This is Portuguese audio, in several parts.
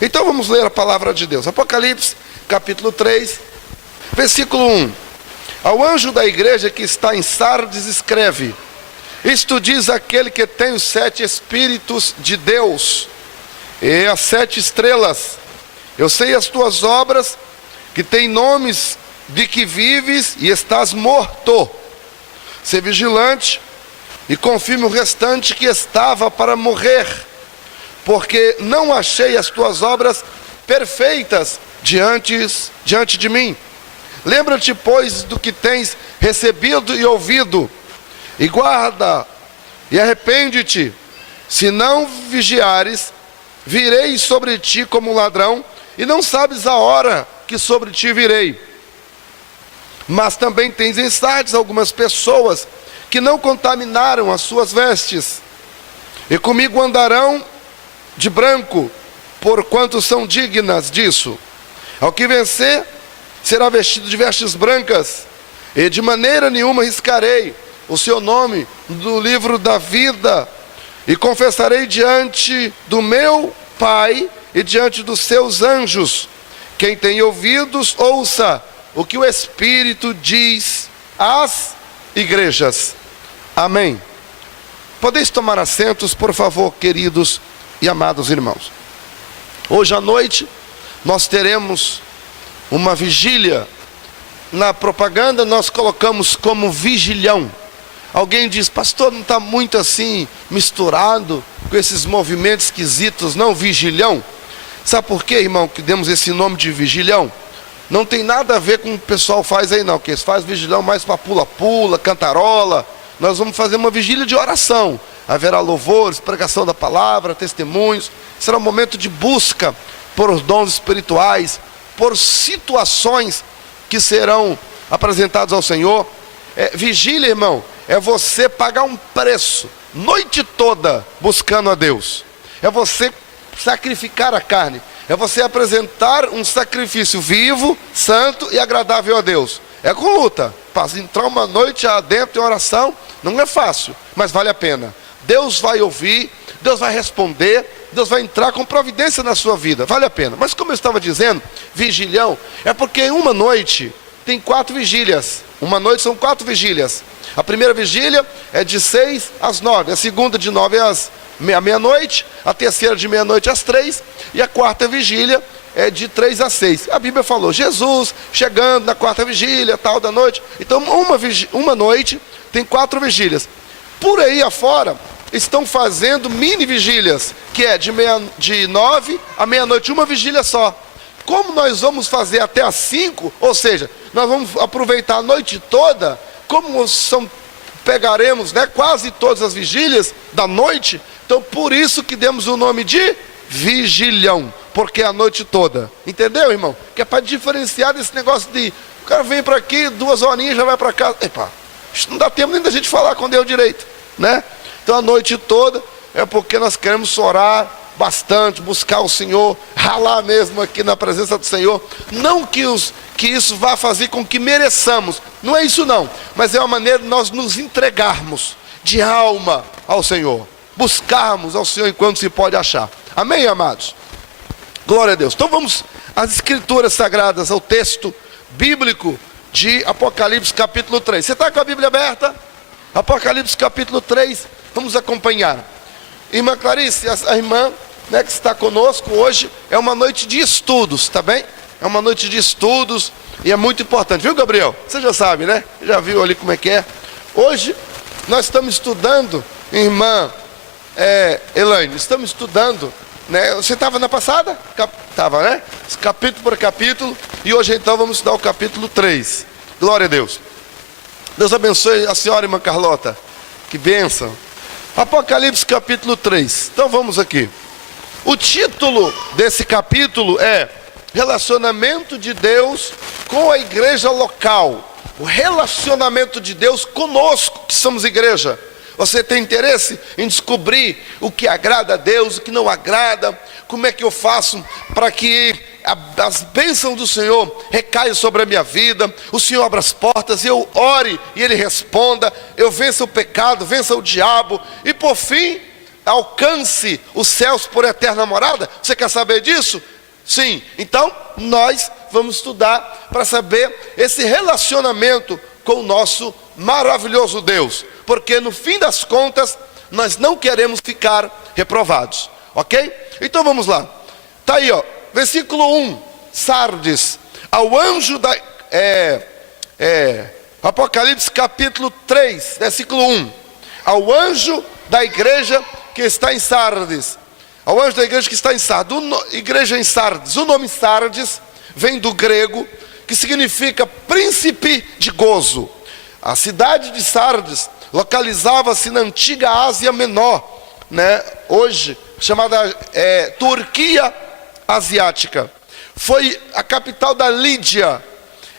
Então vamos ler a palavra de Deus. Apocalipse, capítulo 3, versículo 1. Ao anjo da igreja que está em Sardes escreve: isto diz aquele que tem os 7 Espíritos de Deus e as 7 estrelas. Eu sei as tuas obras, que tem nomes de que vives e estás morto. Sê vigilante e confirme o restante que estava para morrer, porque não achei as tuas obras perfeitas diante de mim. Lembra-te, pois, do que tens recebido e ouvido, e guarda, e arrepende-te. Se não vigiares, virei sobre ti como ladrão, e não sabes a hora que sobre ti virei. Mas também tens em Sardes algumas pessoas que não contaminaram as suas vestes, e comigo andarão de branco, porquanto são dignas disso. Ao que vencer, será vestido de vestes brancas, e de maneira nenhuma riscarei o seu nome do livro da vida, e confessarei diante do meu Pai e diante dos seus anjos. Quem tem ouvidos, ouça o que o Espírito diz às igrejas. Amém. Podeis tomar assentos, por favor, queridos e amados irmãos. Hoje à noite nós teremos uma vigília. Na propaganda nós colocamos como vigilhão. Alguém diz: pastor, não está muito assim misturado com esses movimentos esquisitos, não? Vigilhão. Sabe por quê, irmão, que demos esse nome de vigilhão? Não tem nada a ver com o que o pessoal faz aí não, que eles fazem vigilhão mais para pula-pula, cantarola. Nós vamos fazer uma vigília de oração. Haverá louvores, pregação da palavra, testemunhos. Será um momento de busca por dons espirituais, por situações que serão apresentadas ao Senhor. Vigília, irmão, é você pagar um preço, noite toda, buscando a Deus. É você sacrificar a carne. É você apresentar um sacrifício vivo, santo e agradável a Deus. É com luta. Para entrar uma noite adentro em oração, não é fácil, mas vale a pena. Deus vai ouvir, Deus vai responder, Deus vai entrar com providência na sua vida, vale a pena. Mas como eu estava dizendo, vigilhão, é porque em uma noite tem 4 vigílias. Uma noite são 4 vigílias. A primeira vigília é de 6 às 9, a segunda de 9 às meia-noite, a terceira de meia-noite às 3, e a quarta vigília é de 3 às 6. A Bíblia falou, Jesus chegando na quarta vigília, tal da noite. Então uma noite tem 4 vigílias. Por aí afora estão fazendo mini vigílias, que é de 9 à meia-noite, uma vigília só. Como nós vamos fazer até às 5, ou seja, nós vamos aproveitar a noite toda, como pegaremos, né, quase todas as vigílias da noite, então por isso que demos o nome de vigilhão, porque é a noite toda. Entendeu, irmão? Que é para diferenciar desse negócio de o cara vem para aqui, 2 horinhas já vai para casa. Epa, isso não dá tempo nem da gente falar com Deus direito, né? Então a noite toda é porque nós queremos orar bastante, buscar o Senhor, ralar mesmo aqui na presença do Senhor. Não que isso vá fazer com que mereçamos, não é isso não, mas é uma maneira de nós nos entregarmos de alma ao Senhor, buscarmos ao Senhor enquanto se pode achar. Amém, amados? Glória a Deus. Então vamos às escrituras sagradas, ao texto bíblico de Apocalipse capítulo 3. Você está com a Bíblia aberta? Apocalipse capítulo 3, vamos acompanhar. Irmã Clarice, a irmã, né, que está conosco hoje, é uma noite de estudos, tá bem? É uma noite de estudos e é muito importante, viu, Gabriel? Você já sabe, né? Já viu ali como é que é. Hoje nós estamos estudando, irmã Elaine, estamos estudando, né? Você estava na passada? Estava, né? Capítulo por capítulo, e hoje então vamos estudar o capítulo 3. Glória a Deus. Deus abençoe a senhora, irmã Carlota. Que bênção. Apocalipse capítulo 3. Então vamos aqui. O título desse capítulo é Relacionamento de Deus com a igreja local. O relacionamento de Deus conosco, que somos igreja. Você tem interesse em descobrir o que agrada a Deus, o que não agrada? Como é que eu faço para que as bênçãos do Senhor recaiam sobre a minha vida? O Senhor abra as portas, eu ore e Ele responda. Eu vença o pecado, vença o diabo. E por fim, alcance os céus por eterna morada? Você quer saber disso? Sim. Então, nós vamos estudar para saber esse relacionamento com o nosso maravilhoso Deus. Porque no fim das contas, nós não queremos ficar reprovados. Ok? Então vamos lá. Está aí, ó. Versículo 1. Sardes. Ao anjo da... Apocalipse capítulo 3, versículo 1. Ao anjo da igreja que está em Sardes. Ao anjo da igreja que está em Sardes. Igreja em Sardes. O nome Sardes vem do grego, que significa príncipe de gozo. A cidade de Sardes localizava-se na antiga Ásia Menor, né? Hoje chamada Turquia Asiática. Foi a capital da Lídia.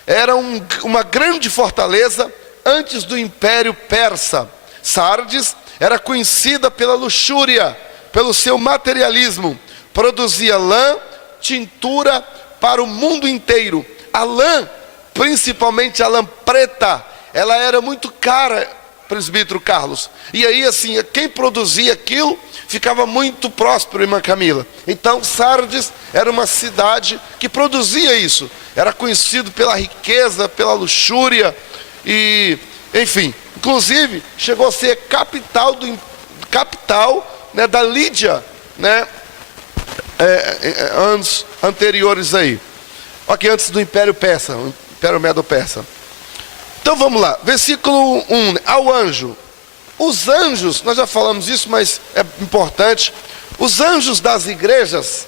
Era uma grande fortaleza antes do Império Persa. Sardes era conhecida pela luxúria, pelo seu materialismo. Produzia lã, tintura para o mundo inteiro. A lã, principalmente a lã preta, ela era muito cara, presbítero Carlos. E aí, assim, quem produzia aquilo ficava muito próspero, irmã Camila. Então, Sardes era uma cidade que produzia isso. Era conhecido pela riqueza, pela luxúria e, enfim, inclusive chegou a ser capital né, da Lídia, né, anos anteriores aí. Ok, antes do Império Persa, o Império Medo-Persa. Então vamos lá, versículo 1, ao anjo. Os anjos, nós já falamos isso, mas é importante. Os anjos das igrejas,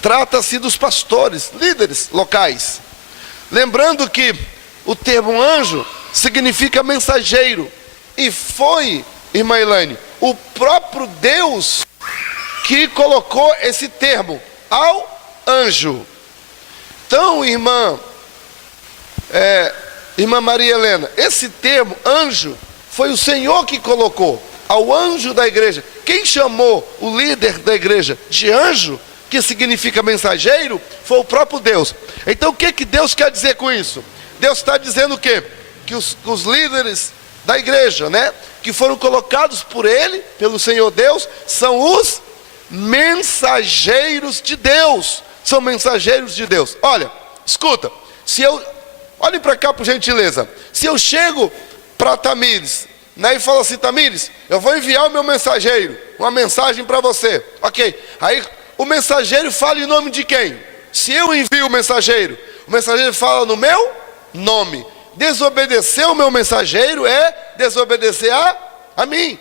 trata-se dos pastores, líderes locais. Lembrando que o termo anjo significa mensageiro. E foi, irmã Elaine, o próprio Deus que colocou esse termo, ao anjo. Então, irmã Maria Helena, esse termo, anjo, foi o Senhor que colocou, ao anjo da igreja. Quem chamou o líder da igreja de anjo, que significa mensageiro, foi o próprio Deus. Então o que Deus quer dizer com isso? Deus está dizendo o quê? Que os líderes da igreja, né, que foram colocados por Ele, pelo Senhor Deus, são os mensageiros de Deus. São mensageiros de Deus. Olha, escuta, olhem para cá por gentileza. Se eu chego para Tamires, né, e falo assim: Tamires, eu vou enviar o meu mensageiro, uma mensagem para você. Ok, aí o mensageiro fala em nome de quem? Se eu envio o mensageiro fala no meu nome. Desobedecer o meu mensageiro é desobedecer a mim.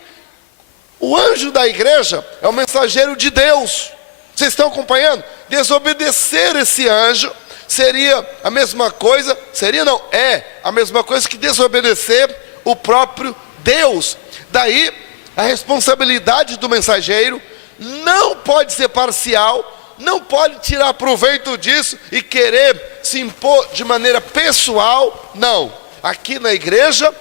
O anjo da igreja é o mensageiro de Deus. Vocês estão acompanhando? Desobedecer esse anjo seria a mesma coisa, é a mesma coisa que desobedecer o próprio Deus. Daí a responsabilidade do mensageiro não pode ser parcial, não pode tirar proveito disso e querer se impor de maneira pessoal. Não, aqui na igreja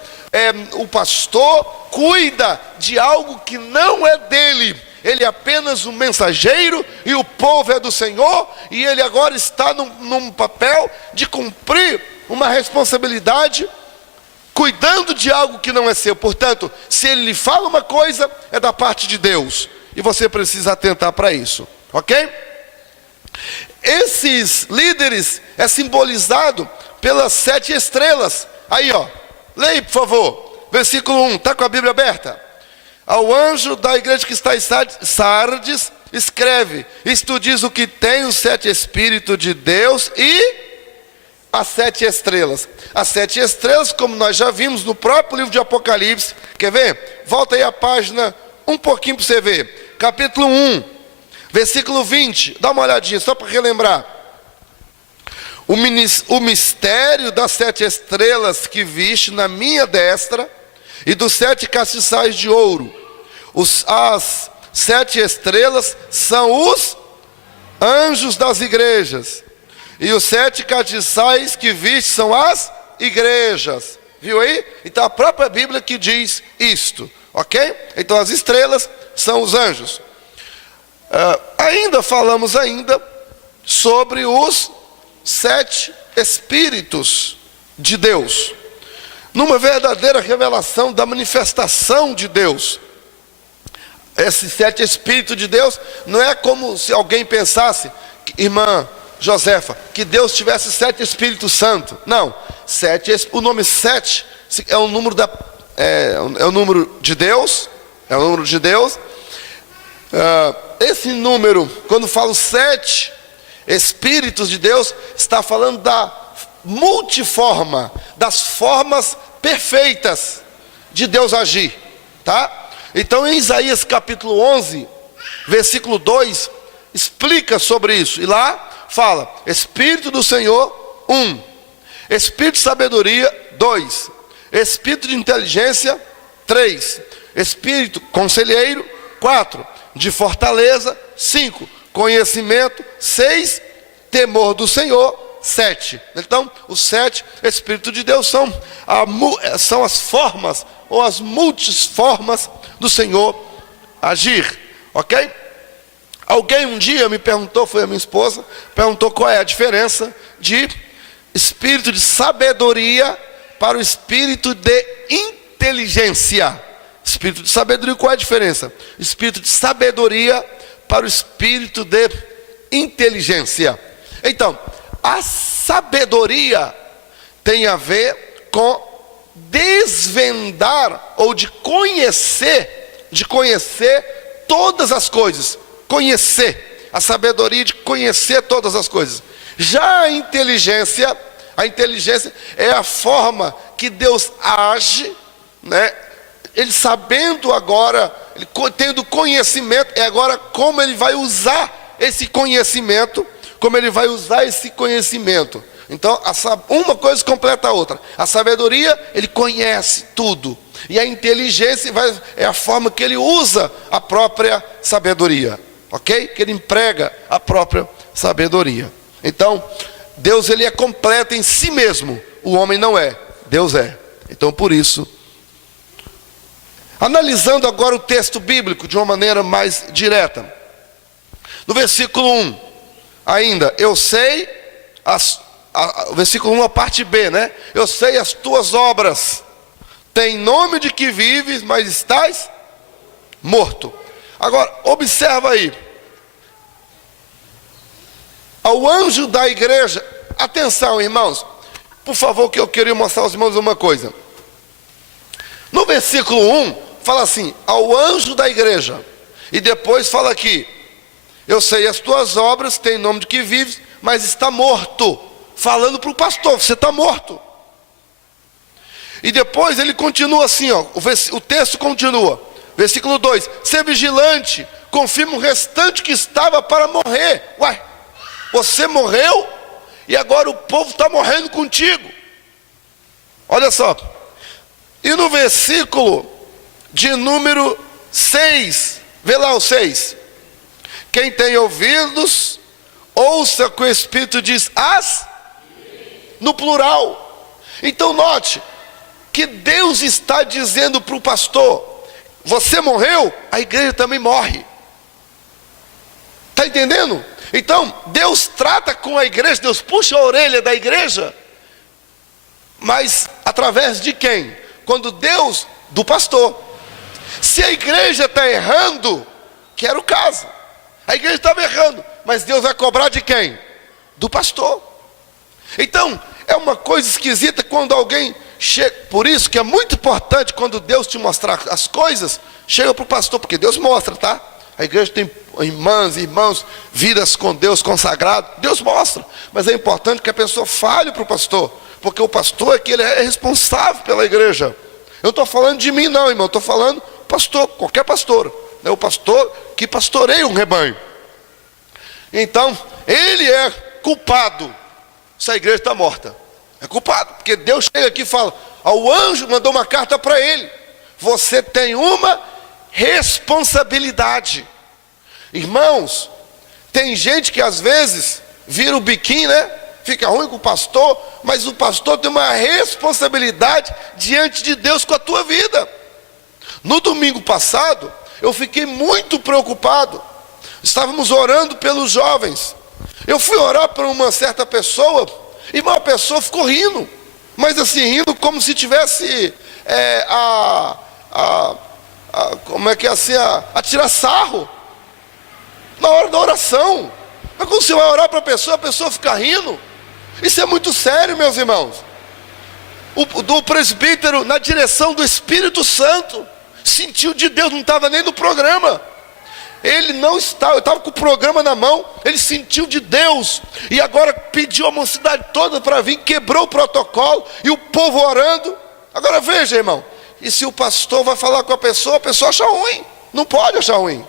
o pastor cuida de algo que não é dele. Ele é apenas um mensageiro e o povo é do Senhor, e ele agora está num papel de cumprir uma responsabilidade, cuidando de algo que não é seu. Portanto, se ele lhe fala uma coisa, é da parte de Deus, e você precisa atentar para isso, ok? Esses líderes é simbolizado pelas 7 estrelas. Aí, ó, leia por favor, versículo 1, está com a Bíblia aberta? Ao anjo da igreja que está em Sardes, escreve: isto diz o que tem os 7 Espíritos de Deus e as 7 estrelas. As 7 estrelas, como nós já vimos no próprio livro de Apocalipse. Quer ver? Volta aí a página um pouquinho para você ver. Capítulo 1, versículo 20. Dá uma olhadinha, só para relembrar. O mistério das 7 estrelas que viste na minha destra, e dos 7 castiçais de ouro. As 7 estrelas são os anjos das igrejas, e os 7 castiçais que viste são as igrejas. Viu aí? Então a própria Bíblia que diz isto, ok? Então as estrelas são os anjos. Ainda falamos sobre os 7 Espíritos de Deus, numa verdadeira revelação da manifestação de Deus. Esses 7 Espíritos de Deus, não é como se alguém pensasse, irmã Josefa, que Deus tivesse 7 Espíritos Santos. Não, o nome 7 é o número é o número de Deus, é o número de Deus. Esse número, quando falo 7 Espíritos de Deus, está falando da multiforma, das formas perfeitas de Deus agir, tá? Então em Isaías capítulo 11, versículo 2, explica sobre isso, e lá fala: Espírito do Senhor, 1, Espírito de sabedoria, 2, Espírito de inteligência, 3, Espírito conselheiro, 4, de fortaleza, 5, conhecimento, 6, temor do Senhor, 7. Então, os 7 Espíritos de Deus são as formas, ou as multiformas do Senhor agir, ok? Alguém um dia me perguntou, foi a minha esposa, perguntou qual é a diferença de espírito de sabedoria para o espírito de inteligência. Espírito de sabedoria, qual é a diferença? Espírito de sabedoria para o espírito de inteligência. Então, a sabedoria tem a ver com desvendar ou de conhecer todas as coisas. Conhecer, a sabedoria de conhecer todas as coisas. Já a inteligência é a forma que Deus age, né? Ele sabendo agora, ele tendo conhecimento, é agora como ele vai usar esse conhecimento, Então, uma coisa completa a outra. A sabedoria, ele conhece tudo. E a inteligência é a forma que ele usa a própria sabedoria. Ok? Que ele emprega a própria sabedoria. Então, Deus ele é completo em si mesmo. O homem não é. Deus é. Então, por isso, analisando agora o texto bíblico de uma maneira mais direta. No versículo 1, ainda, eu sei, o versículo 1, a parte B, né? Eu sei as tuas obras. Tem nome de que vives, mas estás morto. Agora, observa aí. Ao anjo da igreja, atenção, irmãos, por favor, que eu queria mostrar aos irmãos uma coisa. No versículo 1, fala assim: ao anjo da igreja. E depois fala aqui: eu sei as tuas obras, tem nome de que vives, mas está morto. Falando para o pastor, você está morto. E depois ele continua assim, ó, o texto continua. Versículo 2: ser vigilante, confirma o restante que estava para morrer. Uai, você morreu e agora o povo está morrendo contigo. Olha só. E no versículo de número 6, vê lá o 6. Quem tem ouvidos, ouça o que o Espírito diz no plural. Então note que Deus está dizendo para o pastor: você morreu, a igreja também morre. Está entendendo? Então, Deus trata com a igreja, Deus puxa a orelha da igreja, mas através de quem? Quando Deus, do pastor. Se a igreja está errando, que era o caso, a igreja estava errando, mas Deus vai cobrar de quem? Do pastor. Então, é uma coisa esquisita quando alguém chega. Por isso que é muito importante, quando Deus te mostrar as coisas, chega para o pastor, porque Deus mostra, tá? A igreja tem irmãs e irmãos, vidas com Deus consagrado, Deus mostra. Mas é importante que a pessoa fale para o pastor, porque o pastor é que ele é responsável pela igreja. Eu não estou falando de mim não, irmão, eu estou falando pastor, qualquer pastor, né? O pastor que pastoreia um rebanho. Então, ele é culpado se a igreja está morta. É culpado, porque Deus chega aqui e fala: ao anjo mandou uma carta para ele: você tem uma responsabilidade. Irmãos, tem gente que às vezes vira o biquinho, né? Fica ruim com o pastor, mas o pastor tem uma responsabilidade diante de Deus com a tua vida. No domingo passado, eu fiquei muito preocupado. Estávamos orando pelos jovens. Eu fui orar por uma certa pessoa, e uma pessoa ficou rindo, mas assim, rindo como se tivesse a tirar sarro na hora da oração. Mas quando você vai orar para a pessoa fica rindo. Isso é muito sério, meus irmãos. Do presbítero, na direção do Espírito Santo, sentiu de Deus, não estava nem no programa. Ele não estava, eu estava com o programa na mão, ele sentiu de Deus, e agora pediu a mocidade toda para vir, quebrou o protocolo, e o povo orando. Agora veja, irmão, e se o pastor vai falar com a pessoa acha ruim, não pode achar ruim,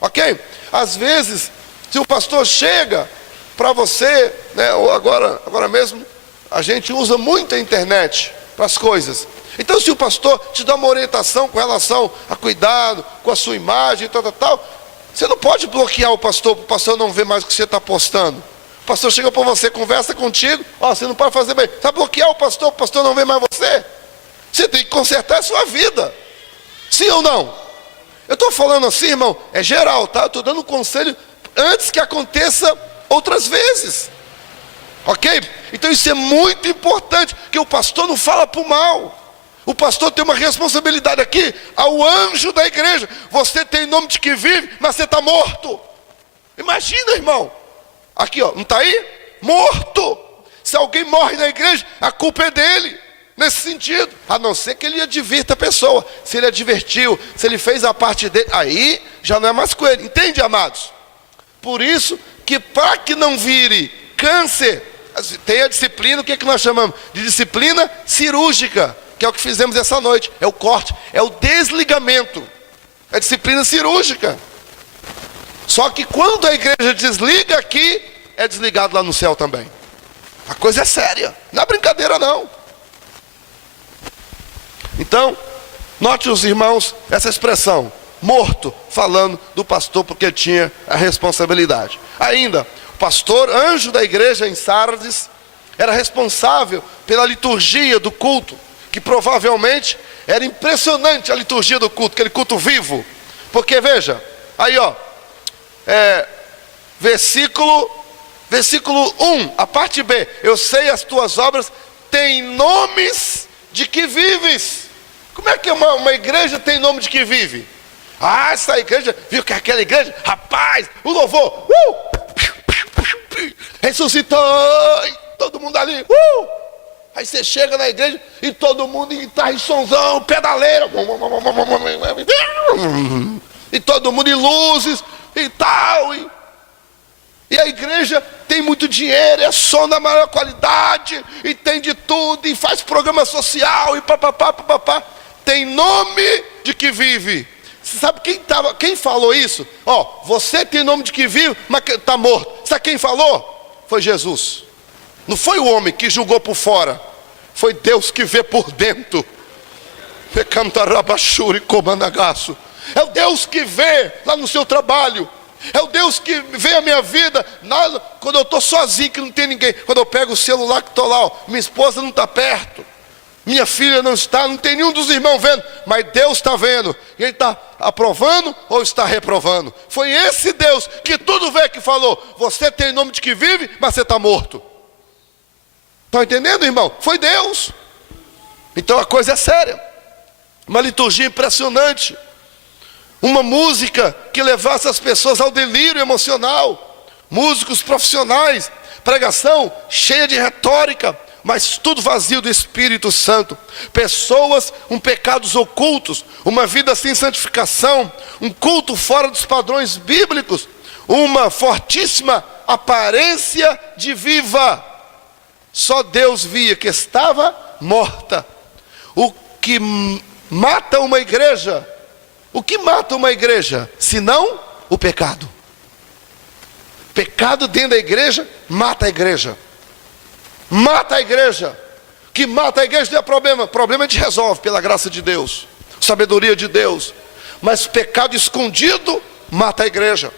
ok? Às vezes, se o pastor chega para você, né, ou agora mesmo, a gente usa muito a internet para as coisas. Então, se o pastor te dá uma orientação com relação a cuidado com a sua imagem, tal, você não pode bloquear o pastor para o pastor não ver mais o que você está postando. O pastor chega para você, conversa contigo, você não pode fazer bem. Você vai bloquear o pastor não ver mais você? Você tem que consertar a sua vida. Sim ou não? Eu estou falando assim, irmão, é geral, tá? Eu estou dando um conselho antes que aconteça outras vezes. Ok? Então isso é muito importante, que o pastor não fala para o mal. O pastor tem uma responsabilidade aqui, ao anjo da igreja. Você tem nome de que vive, mas você está morto. Imagina, irmão. Aqui, não está aí? Morto. Se alguém morre na igreja, a culpa é dele. Nesse sentido, a não ser que ele advirta a pessoa. Se ele advertiu, se ele fez a parte dele, aí já não é mais com ele. Entende, amados? Por isso que para que não vire câncer, tem a disciplina, o que nós chamamos? De disciplina cirúrgica, que é o que fizemos essa noite. É o corte, é o desligamento. É disciplina cirúrgica. Só que quando a igreja desliga aqui, é desligado lá no céu também. A coisa é séria, não é brincadeira não. Então, note os irmãos, essa expressão, morto, falando do pastor porque tinha a responsabilidade. Ainda, o pastor, anjo da igreja em Sardes, era responsável pela liturgia do culto, que provavelmente era impressionante a liturgia do culto, aquele culto vivo. Porque veja, aí versículo 1, a parte B, eu sei as tuas obras têm nomes de que vives. Como é que uma igreja tem nome de que vive? Essa igreja, viu que aquela igreja, rapaz, o louvor, ressuscitou, todo mundo ali, aí você chega na igreja e todo mundo em guitarra e sonzão, pedaleiro, e todo mundo em luzes e tal, e a igreja tem muito dinheiro, é som da maior qualidade, e tem de tudo, e faz programa social, e papapá, tem nome de que vive. Você sabe quem falou isso? Você tem nome de que vive, mas está morto. Sabe quem falou? Foi Jesus. Não foi o homem que julgou por fora, foi Deus que vê por dentro. É o Deus que vê lá no seu trabalho. É o Deus que vê a minha vida quando eu estou sozinho, que não tem ninguém. Quando eu pego o celular que estou lá, minha esposa não está perto, minha filha não está, não tem nenhum dos irmãos vendo, mas Deus está vendo. E Ele está aprovando ou está reprovando? Foi esse Deus que tudo vê que falou: você tem nome de que vive, mas você está morto. Estão entendendo, irmão? Foi Deus. Então a coisa é séria. Uma liturgia impressionante. Uma música que levasse as pessoas ao delírio emocional. Músicos profissionais. Pregação cheia de retórica, mas tudo vazio do Espírito Santo. Pessoas com pecados ocultos, uma vida sem santificação, um culto fora dos padrões bíblicos, uma fortíssima aparência de viva. Só Deus via que estava morta. O que mata uma igreja, senão o pecado? Pecado dentro da igreja mata a igreja. Mata a igreja. Que mata a igreja não é problema. Problema a gente resolve pela graça de Deus, sabedoria de Deus. Mas pecado escondido mata a igreja.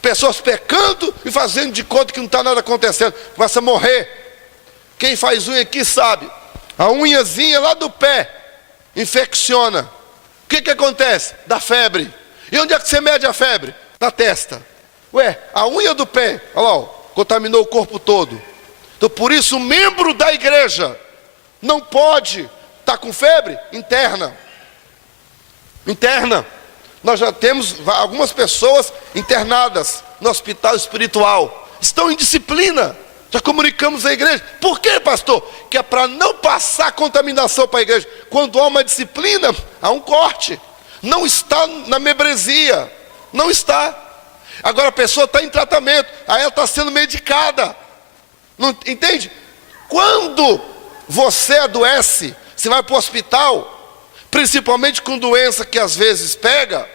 Pessoas pecando e fazendo de conta que não está nada acontecendo, começa a morrer. Quem faz unha aqui sabe. A unhazinha lá do pé infecciona. O que acontece? Dá febre. E onde é que você mede a febre? Na testa. A unha do pé, olha lá, contaminou o corpo todo. Então por isso o membro da igreja não pode estar com febre interna. interna. Nós já temos algumas pessoas internadas no hospital espiritual. Estão em disciplina. Já comunicamos à igreja. Por quê, pastor? Que é para não passar contaminação para a igreja. Quando há uma disciplina, há um corte. Não está na membresia. Não está. Agora a pessoa está em tratamento. Aí ela está sendo medicada. Não, entende? Quando você adoece, você vai para o hospital, principalmente com doença que às vezes pega,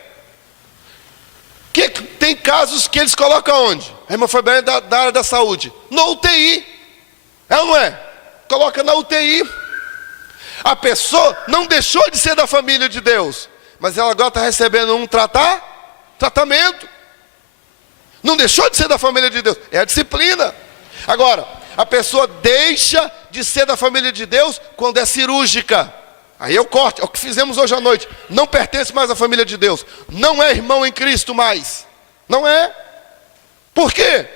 tem casos que eles colocam onde? A irmã foi bem da área da saúde. No UTI. É ou não é? Coloca na UTI. A pessoa não deixou de ser da família de Deus, mas ela agora está recebendo um tratamento. Não deixou de ser da família de Deus. É a disciplina. Agora, a pessoa deixa de ser da família de Deus quando é cirúrgica. Aí é o corte, é o que fizemos hoje à noite. Não pertence mais à família de Deus. Não é irmão em Cristo mais. Não é. Por quê?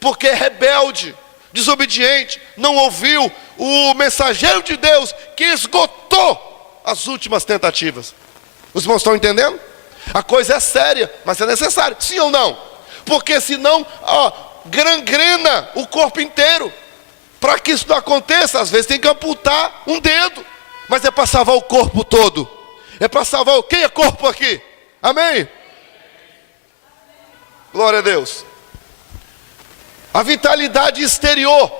Porque é rebelde, desobediente, não ouviu o mensageiro de Deus que esgotou as últimas tentativas. Os irmãos estão entendendo? A coisa é séria, mas é necessário. Sim ou não? Porque senão, gangrena o corpo inteiro. Para que isso não aconteça, às vezes tem que amputar um dedo. Mas é para salvar o corpo todo. É para salvar quem é corpo aqui? Amém? Glória a Deus. A vitalidade exterior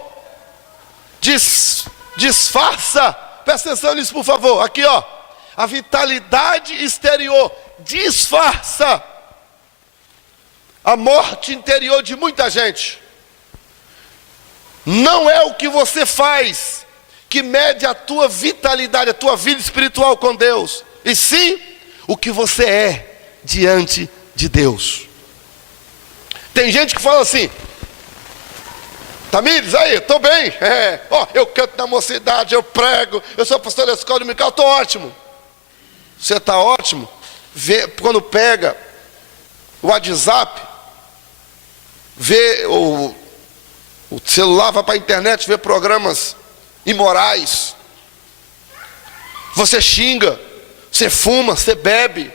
disfarça. Presta atenção nisso, por favor. Aqui, ó. A vitalidade exterior disfarça a morte interior de muita gente. Não é o que você faz que mede a tua vitalidade, a tua vida espiritual com Deus, e sim o que você é diante de Deus. Tem gente que fala assim: Tamires, aí, estou bem, eu canto na mocidade, eu prego, eu sou pastor da escola dominical, estou ótimo. Você está ótimo? Quando pega o WhatsApp, vê o celular, vai para a internet, vê programas imorais, você xinga, você fuma, você bebe.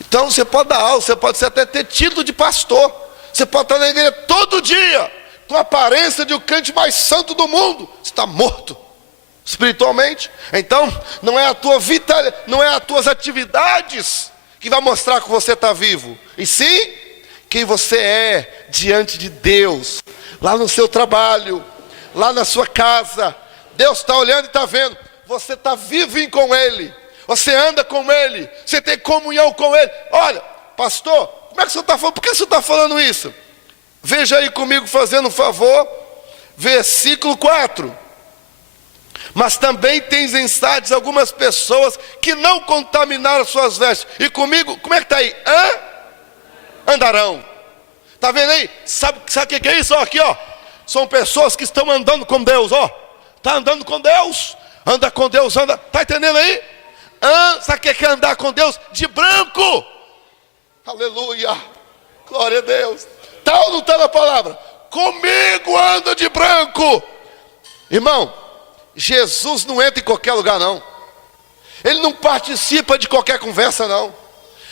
Então você pode dar aula, você pode até ter título de pastor, você pode estar na igreja todo dia, com a aparência de o crente mais santo do mundo. Você está morto espiritualmente. Então não é a tua vida, não é as tuas atividades que vai mostrar que você está vivo, e sim quem você é diante de Deus, lá no seu trabalho, lá na sua casa. Deus está olhando e está vendo. Você está vivo com Ele, você anda com Ele, você tem comunhão com Ele. Olha, pastor, como é que você está falando? Por que você está falando isso? Veja aí comigo, fazendo um favor, versículo 4. Mas também tens em Sardes algumas pessoas que não contaminaram suas vestes. E comigo, como é que está aí? Andarão. Está vendo aí? Sabe o que é isso? Aqui, ó. São pessoas que estão andando com Deus, ó. Está andando com Deus. Anda com Deus, anda. Está entendendo aí? Sabe o que é andar com Deus? De branco. Aleluia. Glória a Deus. Está ou não está na palavra? Comigo anda de branco. Irmão, Jesus não entra em qualquer lugar, não. Ele não participa de qualquer conversa, não.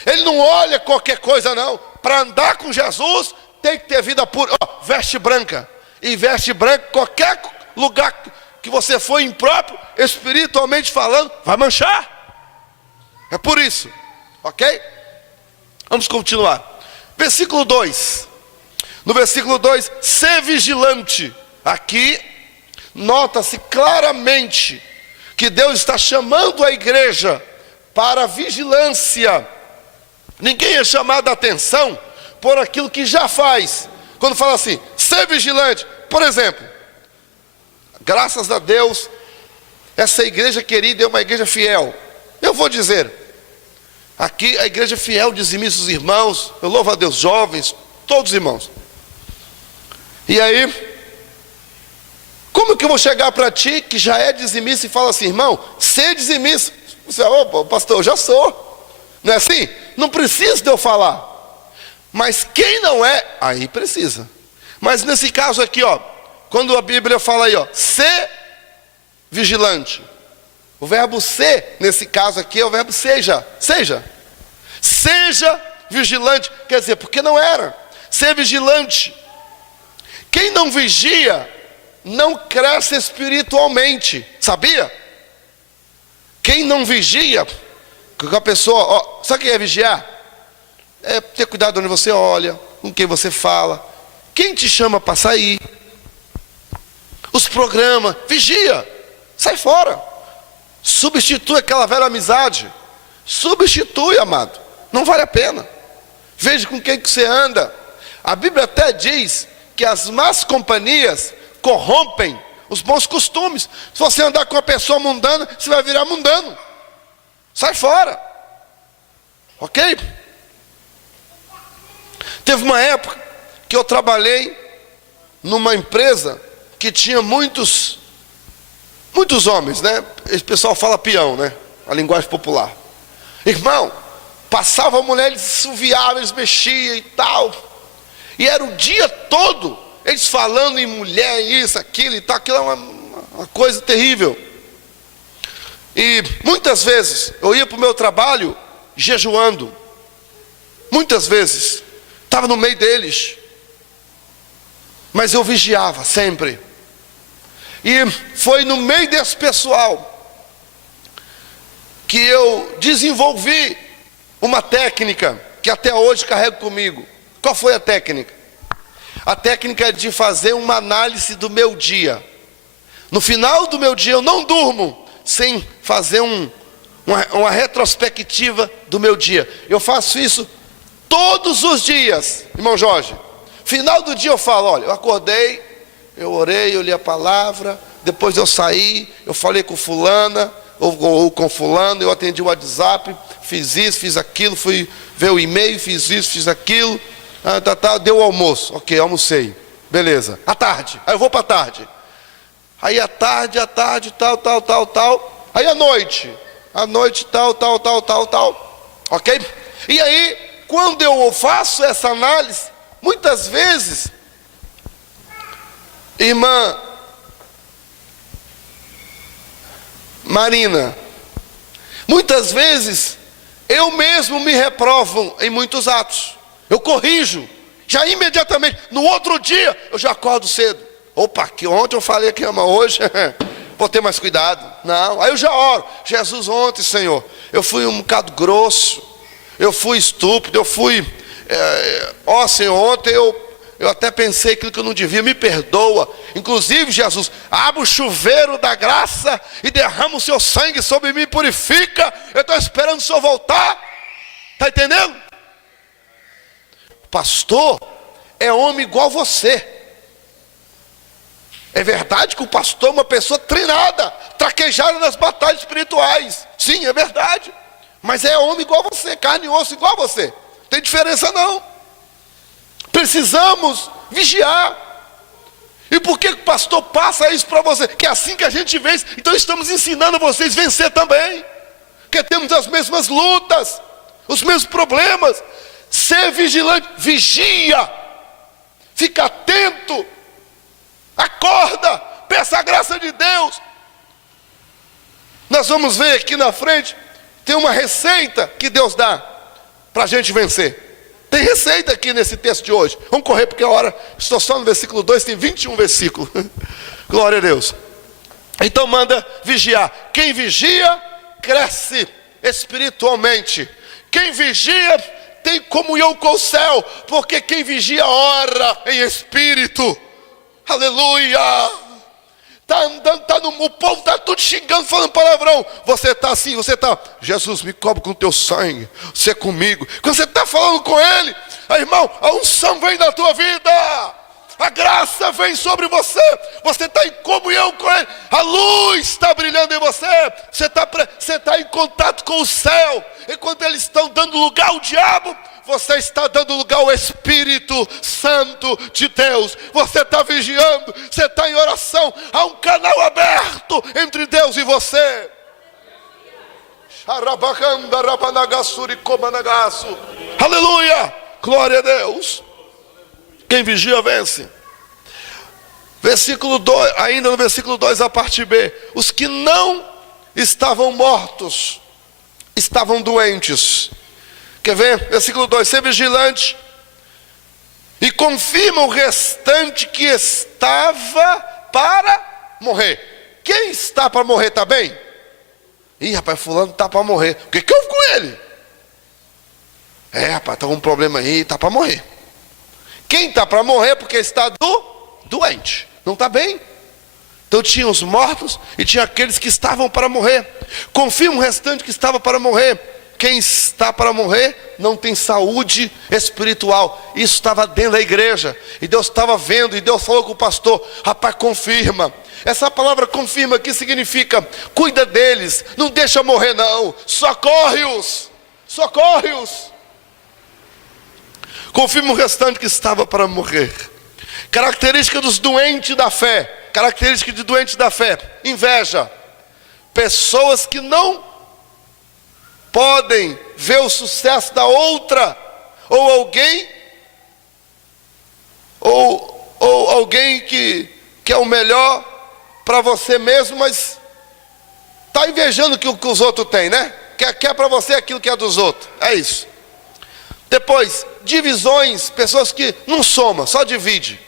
Ele não olha qualquer coisa, não. Para andar com Jesus, tem que ter vida pura. Veste branca. E veste branca, qualquer lugar que você for impróprio, espiritualmente falando, vai manchar. É por isso. Ok? Vamos continuar. Versículo 2. No versículo 2, ser vigilante. Aqui, nota-se claramente que Deus está chamando a igreja para a vigilância. Ninguém é chamado a atenção por aquilo que já faz. Quando fala assim, ser vigilante. Por exemplo, graças a Deus, essa igreja querida é uma igreja fiel. Eu vou dizer, aqui a igreja fiel dizimista os irmãos. Eu louvo a Deus, jovens, todos os irmãos. E aí, como que eu vou chegar para ti que já é dizimista e fala assim, irmão, ser dizimista? Você, pastor, eu já sou. Não é assim? Não precisa de eu falar. Mas quem não é, aí precisa. Mas nesse caso aqui, ó, quando a Bíblia fala aí, ó, ser vigilante. O verbo ser, nesse caso aqui, é o verbo seja. Seja vigilante. Quer dizer, porque não era. Ser vigilante. Quem não vigia, não cresce espiritualmente. Sabia? Quem não vigia, que a pessoa, sabe o que é vigiar? É ter cuidado onde você olha, com quem você fala, quem te chama para sair, os programas, vigia, sai fora, substitui aquela velha amizade, substitui, amado, não vale a pena. Veja com quem que você anda. A Bíblia até diz que as más companhias corrompem os bons costumes. Se você andar com uma pessoa mundana, você vai virar mundano. Sai fora. Ok? Teve uma época que eu trabalhei numa empresa que tinha muitos homens, né? Esse pessoal fala peão, né? A linguagem popular. Irmão, passava a mulher, eles assoviavam, eles mexiam e tal. E era o dia todo eles falando em mulher, isso, aquilo e tal. Aquilo é uma coisa terrível. E muitas vezes eu ia para o meu trabalho jejuando. Muitas vezes estava no meio deles, mas eu vigiava sempre. E foi no meio desse pessoal que eu desenvolvi uma técnica que até hoje carrego comigo. Qual foi a técnica? A técnica é de fazer uma análise do meu dia. No final do meu dia eu não durmo sem fazer uma retrospectiva do meu dia. Eu faço isso todos os dias, irmão Jorge. Final do dia eu falo, olha, eu acordei, eu orei, eu li a palavra, depois eu saí, eu falei com fulana, ou com fulano, eu atendi o WhatsApp, fiz isso, fiz aquilo, fui ver o e-mail, fiz isso, fiz aquilo, deu o almoço, ok, almocei, beleza. À tarde, aí eu vou para a tarde. Aí à tarde, tal. Aí à noite, tal. Ok? E aí, quando eu faço essa análise, muitas vezes, irmã Marina, muitas vezes, eu mesmo me reprovo em muitos atos. Eu corrijo, já imediatamente, no outro dia, eu já acordo cedo. Opa, que ontem eu falei que ama hoje, vou ter mais cuidado. Não, aí eu já oro. Jesus, ontem, Senhor, eu fui um bocado grosso, eu fui estúpido, eu fui, Senhor, ontem eu até pensei aquilo que eu não devia, me perdoa. Inclusive, Jesus, abre o chuveiro da graça e derrama o seu sangue sobre mim, purifica. Eu estou esperando o Senhor voltar. Está entendendo? Pastor é homem igual você. É verdade que o pastor é uma pessoa treinada, traquejada nas batalhas espirituais. Sim, é verdade. Mas é homem igual você, carne e osso igual você. Não tem diferença não. Precisamos vigiar. E por que o pastor passa isso para você? Que é assim que a gente vence. Então estamos ensinando vocês a vencer também. Porque temos as mesmas lutas, os mesmos problemas. Ser vigilante, vigia. Fica atento. Acorda, peça a graça de Deus. Nós vamos ver aqui na frente, tem uma receita que Deus dá para a gente vencer. Tem receita aqui nesse texto de hoje. Vamos correr porque a hora, estou só no versículo 2, tem 21 versículos. Glória a Deus. Então manda vigiar. Quem vigia, cresce espiritualmente. Quem vigia, tem comunhão com o céu. Porque quem vigia, ora em espírito. Aleluia! Está andando, o povo está tudo xingando, falando palavrão. Você está assim, Jesus, me cobre com o teu sangue, você é comigo. Quando você está falando com ele, aí, irmão, a unção vem da tua vida, a graça vem sobre você, você está em comunhão com ele, a luz está brilhando em você está em contato com o céu. Enquanto eles estão dando lugar ao diabo, você está dando lugar ao Espírito Santo de Deus. Você está vigiando, você está em oração. Há um canal aberto entre Deus e você. Aleluia, glória a Deus. Quem vigia vence. Versículo 2, ainda no versículo 2, a parte B. Os que não estavam mortos, estavam doentes. Quer ver? Versículo 2: ser vigilante e confirma o restante que estava para morrer. Quem está para morrer está bem? Ih, rapaz, fulano está para morrer. O que houve com ele? Rapaz, está com um problema aí, está para morrer. Quem está para morrer porque está doente, não está bem. Então tinha os mortos e tinha aqueles que estavam para morrer. Confirma o restante que estava para morrer. Quem está para morrer não tem saúde espiritual. Isso estava dentro da igreja, e Deus estava vendo, e Deus falou com o pastor: rapaz, confirma. Essa palavra confirma aqui significa: cuida deles, não deixa morrer não, socorre-os, socorre-os. Confirma o restante que estava para morrer. Característica dos doentes da fé. Característica de doentes da fé: inveja. Pessoas que não podem ver o sucesso da outra, ou alguém que é o melhor para você mesmo, mas está invejando o que os outros têm, né? Quer para você aquilo que é dos outros. É isso. Depois, divisões. Pessoas que não somam, só divide.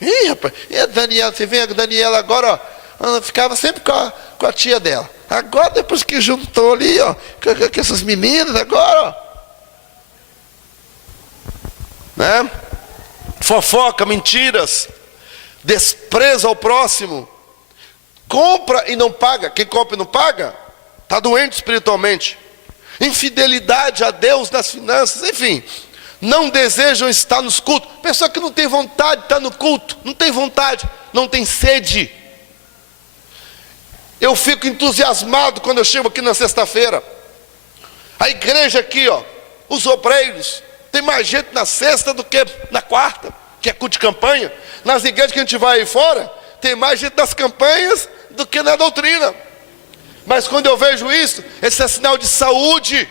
Ih, rapaz, e a Daniela, você vê a Daniela agora, ó, ela ficava sempre com a tia dela. Agora, depois que juntou ali, ó, com essas meninas, agora, ó, né? Fofoca, mentiras, desprezo ao próximo, compra e não paga. Quem compra e não paga está doente espiritualmente. Infidelidade a Deus nas finanças, enfim. Não desejam estar nos cultos. Pessoa que não tem vontade de estar no culto, não tem vontade, não tem sede. Eu fico entusiasmado quando eu chego aqui na sexta-feira. A igreja aqui, ó, os obreiros, tem mais gente na sexta do que na quarta, que é culto de campanha. Nas igrejas que a gente vai aí fora, tem mais gente nas campanhas do que na doutrina. Mas quando eu vejo isso, esse é sinal de saúde.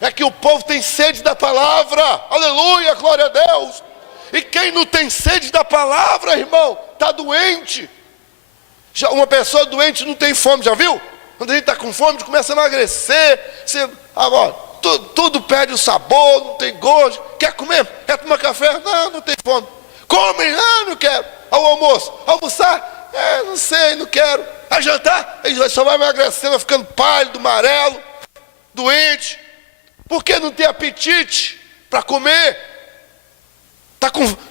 É que o povo tem sede da palavra. Aleluia, glória a Deus. E quem não tem sede da palavra, irmão, está doente. Já uma pessoa doente não tem fome, já viu? Quando a gente está com fome, a gente começa a emagrecer. Agora, tudo perde o sabor, não tem gosto. Quer comer? Quer tomar café? Não tem fome. Come? Não quero. Ao almoço? Almoçar? Não sei, não quero. A jantar? Ele só vai emagrecendo, vai ficando pálido, amarelo, doente. Porque não tem apetite para comer.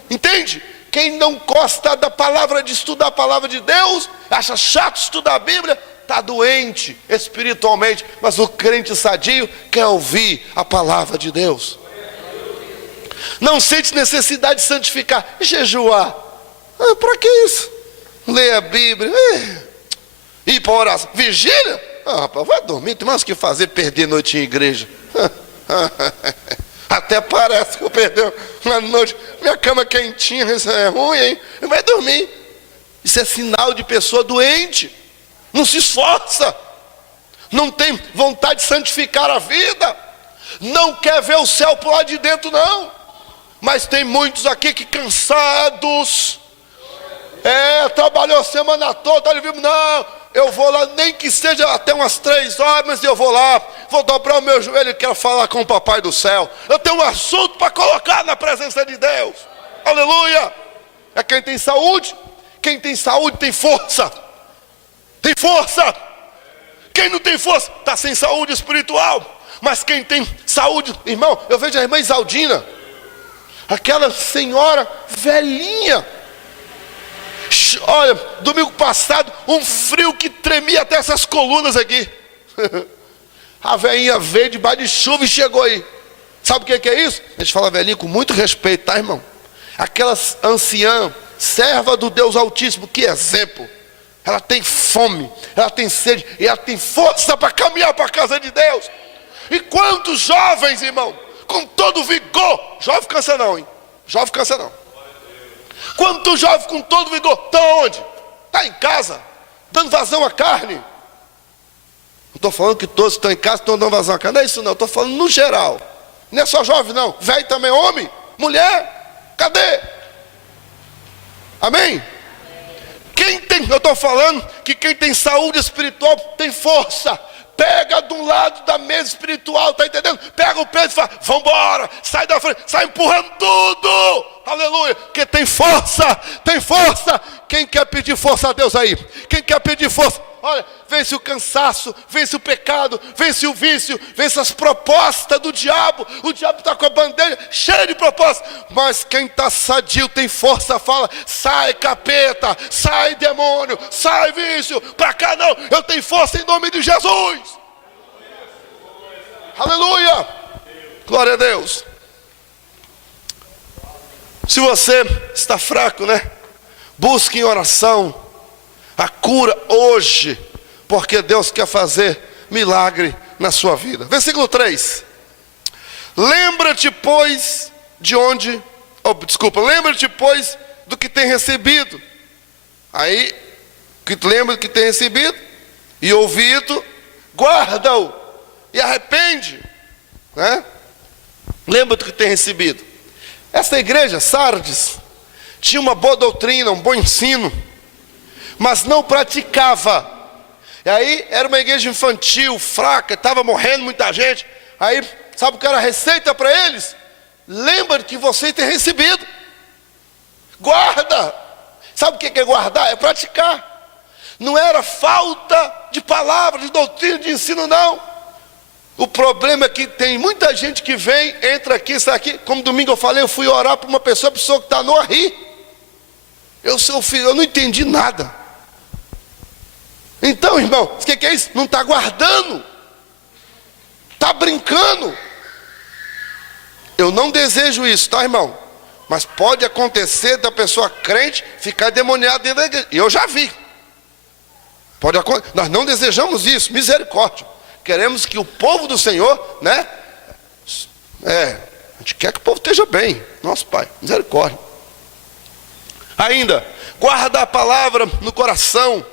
Entende? Quem não gosta da palavra, de estudar a palavra de Deus, acha chato estudar a Bíblia, está doente espiritualmente. Mas o crente sadio quer ouvir a palavra de Deus. Não sente necessidade de santificar e jejuar. Para que isso? Ler a Bíblia, ir para oração, vigília. Rapaz, vai dormir, tem mais o que fazer, perder noite em igreja. Até parece que eu perdi uma noite. Minha cama quentinha, isso é ruim, hein? Vai dormir. Isso é sinal de pessoa doente. Não se esforça. Não tem vontade de santificar a vida. Não quer ver o céu por lá de dentro, não. Mas tem muitos aqui que cansados. Trabalhou a semana toda. Não, eu vou lá, nem que seja até umas 3 horas, mas eu vou lá, vou dobrar o meu joelho e quero falar com o papai do céu. Eu tenho um assunto para colocar na presença de Deus. Aleluia. É quem tem saúde. Quem tem saúde tem força. Tem força. Quem não tem força está sem saúde espiritual. Mas quem tem saúde, irmão, eu vejo a irmã Isaldina, aquela senhora velhinha. Olha, domingo passado, um frio que tremia até essas colunas aqui. A velhinha veio debaixo de chuva e chegou aí. Sabe o que é isso? A gente fala velhinha com muito respeito, tá, irmão? Aquela anciã, serva do Deus Altíssimo, que exemplo. Ela tem fome, ela tem sede, e ela tem força para caminhar para a casa de Deus. E quantos jovens, irmão, com todo vigor, jovem cansa não, hein? Jovem cansa não. Quantos jovens com todo vigor estão onde? Está em casa, dando vazão à carne. Não estou falando que todos estão em casa, estão dando vazão à carne, não é isso não, estou falando no geral. Não é só jovem não, velho também, homem, mulher, cadê? Amém? Quem tem eu estou falando que quem tem saúde espiritual tem força. Pega de um lado da mesa espiritual, está entendendo? Pega o peso e fala, vamos embora, sai da frente, sai empurrando tudo, aleluia, porque tem força, tem força. Quem quer pedir força a Deus aí? Quem quer pedir força? Olha, vence o cansaço, vence o pecado, vence o vício, vence as propostas do diabo. O diabo está com a bandeja cheia de propostas, mas quem está sadio, tem força, fala, sai capeta, sai demônio, sai vício, para cá não, eu tenho força em nome de Jesus. Aleluia, glória a Deus. Se você está fraco, né? Busque em oração a cura hoje, porque Deus quer fazer milagre na sua vida. Versículo 3. Lembra-te, pois, lembra-te, pois, do que tem recebido. Aí, que lembra do que tem recebido e ouvido, guarda-o e arrepende, né? Lembra do que tem recebido. Essa igreja, Sardes, tinha uma boa doutrina, um bom ensino, mas não praticava. E aí era uma igreja infantil, fraca, estava morrendo muita gente. Aí, sabe o que era a receita para eles? Lembra que você tem recebido. Guarda. Sabe o que é guardar? É praticar. Não era falta de palavra, de doutrina, de ensino, não. O problema é que tem muita gente que vem, entra aqui, sai aqui. Como domingo eu falei, eu fui orar para uma pessoa, a pessoa que está no rir. Eu não entendi nada. Então, irmão, o que é isso? Não está guardando, está brincando. Eu não desejo isso, tá, irmão? Mas pode acontecer da pessoa crente ficar demoniada dentro da igreja. E eu já vi. Pode acontecer. Nós não desejamos isso, misericórdia. Queremos que o povo do Senhor, né? A gente quer que o povo esteja bem. Nosso Pai, misericórdia. Ainda, guarda a palavra no coração,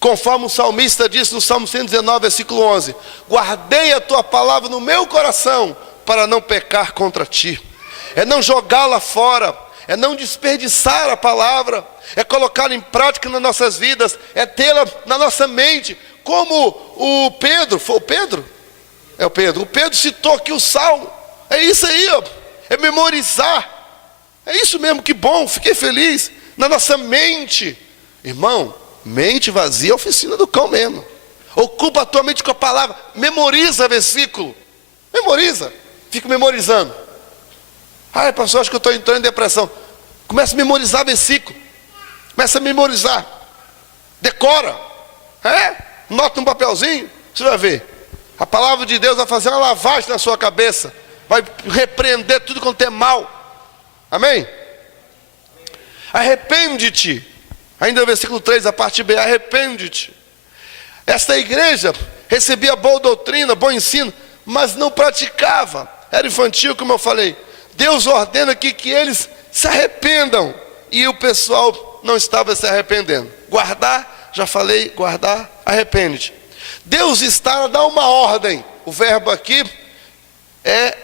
conforme o salmista disse no Salmo 119, versículo 11: guardei a tua palavra no meu coração, para não pecar contra ti. É não jogá-la fora, é não desperdiçar a palavra, é colocá-la em prática nas nossas vidas, é tê-la na nossa mente, como o Pedro citou aqui o Salmo. É isso aí, ó, é memorizar. É isso mesmo, que bom, fiquei feliz. Na nossa mente, irmão, mente vazia é a oficina do cão mesmo. Ocupa a tua mente com a palavra, memoriza versículo, memoriza, fica memorizando. Ai, pastor, acho que eu estou entrando em depressão. Começa a memorizar versículo, começa a memorizar, decora, nota um papelzinho, você vai ver. A palavra de Deus vai fazer uma lavagem na sua cabeça, vai repreender tudo quanto é mal. Amém? Arrepende-te. Ainda no versículo 3, a parte B, arrepende-te. Esta igreja recebia boa doutrina, bom ensino, mas não praticava. Era infantil, como eu falei. Deus ordena aqui que eles se arrependam, e o pessoal não estava se arrependendo. Guardar, já falei, guardar, arrepende-te. Deus está a dar uma ordem. O verbo aqui é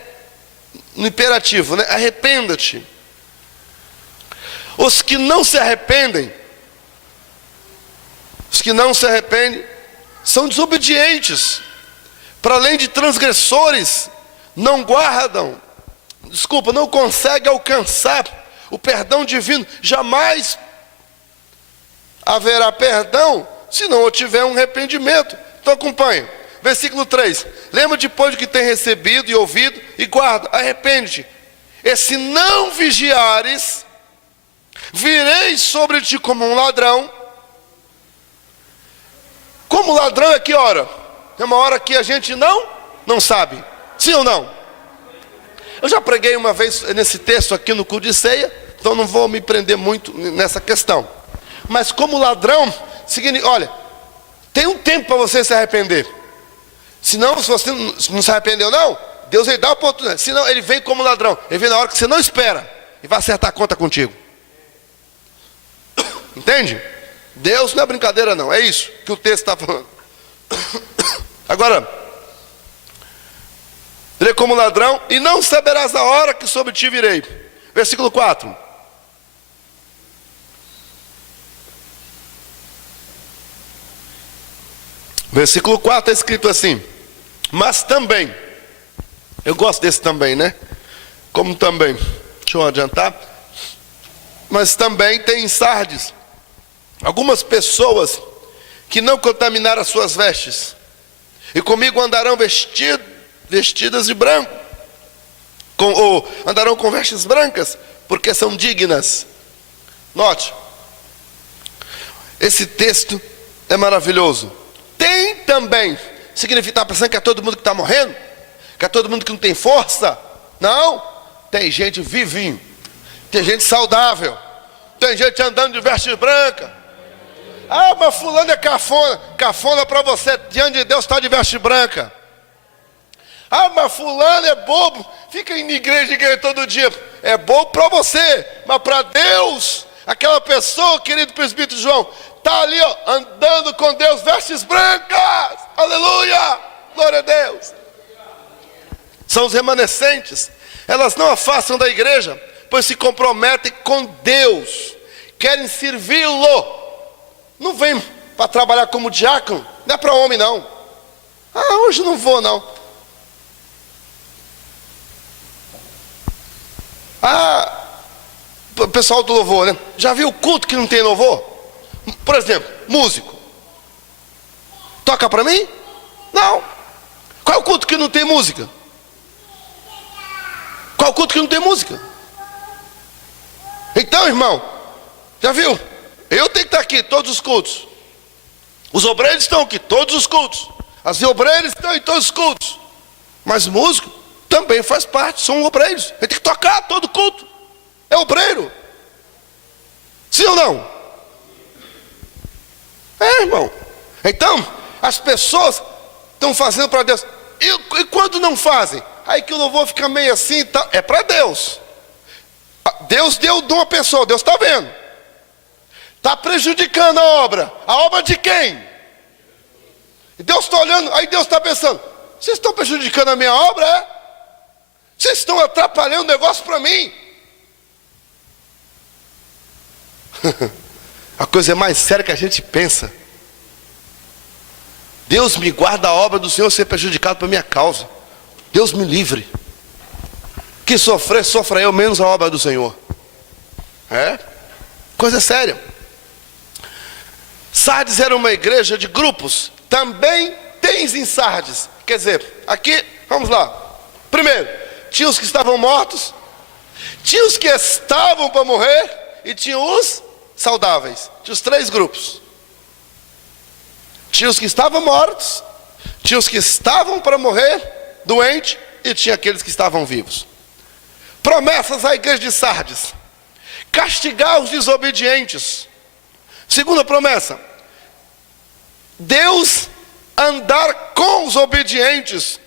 no imperativo, né? Arrependa-te. Os que não se arrependem, são desobedientes. Para além de transgressores, não conseguem alcançar o perdão divino. Jamais haverá perdão se não tiver um arrependimento. Então acompanha, versículo 3: lembra depois do que tem recebido e ouvido, e guarda, arrepende-te. E se não vigiares, virei sobre ti como um ladrão. Como ladrão é que hora? É uma hora que a gente não sabe. Sim ou não? Eu já preguei uma vez nesse texto aqui no culto de ceia, então não vou me prender muito nessa questão. Mas como ladrão, olha, tem um tempo para você se arrepender. Senão, se você não se arrependeu não, Deus vai dar a oportunidade. Senão ele vem como ladrão, ele vem na hora que você não espera e vai acertar a conta contigo. Entende? Deus não é brincadeira não, é isso que o texto está falando. Agora, virei como ladrão, e não saberás a hora que sobre ti virei. Versículo 4. Versículo 4 está escrito assim: mas também, eu gosto desse também, né? Como também, deixa eu adiantar. Mas também tem em Sardes algumas pessoas que não contaminaram as suas vestes, e comigo andarão vestidas de branco, ou andarão com vestes brancas, porque são dignas. Note, esse texto é maravilhoso. Tem também, significa, está pensando que é todo mundo que está morrendo? Que é todo mundo que não tem força? Não, tem gente vivinho, tem gente saudável, tem gente andando de veste branca. Ah, mas fulano é cafona. Cafona para você, diante de Deus está de veste branca. Ah, mas fulano é bobo, fica indo igreja todo dia. É bobo para você, mas para Deus, aquela pessoa, querido presbítero João, está ali, ó, andando com Deus, vestes brancas. Aleluia, glória a Deus. São os remanescentes. Elas não afastam da igreja, pois se comprometem com Deus, querem servi-lo. Não vem para trabalhar como diácono, não é para homem não. Ah, hoje não vou não. Ah, o pessoal do louvor, né? Já viu o culto que não tem louvor? Por exemplo, músico. Toca para mim? Não. Qual é o culto que não tem música? Qual é o culto que não tem música? Então, irmão, já viu? Eu tenho que estar aqui todos os cultos. Os obreiros estão aqui todos os cultos. As obreiras estão em todos os cultos. Mas músico também faz parte, são obreiros. Ele tem que tocar todo culto. É obreiro. Sim ou não? É, irmão. Então, as pessoas estão fazendo para Deus. E quando não fazem? Aí que o louvor fica meio assim, tá? É para Deus. Deus deu o dom à pessoa, Deus está vendo. Está prejudicando a obra. A obra de quem? E Deus está olhando, aí Deus está pensando: vocês estão prejudicando a minha obra, é? Vocês estão atrapalhando o negócio para mim. A coisa é mais séria que a gente pensa. Deus me guarda a obra do Senhor ser prejudicado por minha causa. Deus me livre. Que sofrer, sofra eu, menos a obra do Senhor. É? Coisa séria. Sardes era uma igreja de grupos. Também tens em Sardes. Quer dizer, aqui, vamos lá. Primeiro, tinha os que estavam mortos, tinha os que estavam para morrer, e tinha os saudáveis. Tinha os três grupos. Tinha os que estavam mortos, tinha os que estavam para morrer, doente, e tinha aqueles que estavam vivos. Promessas à igreja de Sardes: castigar os desobedientes. Segunda promessa: Deus andar com os obedientes.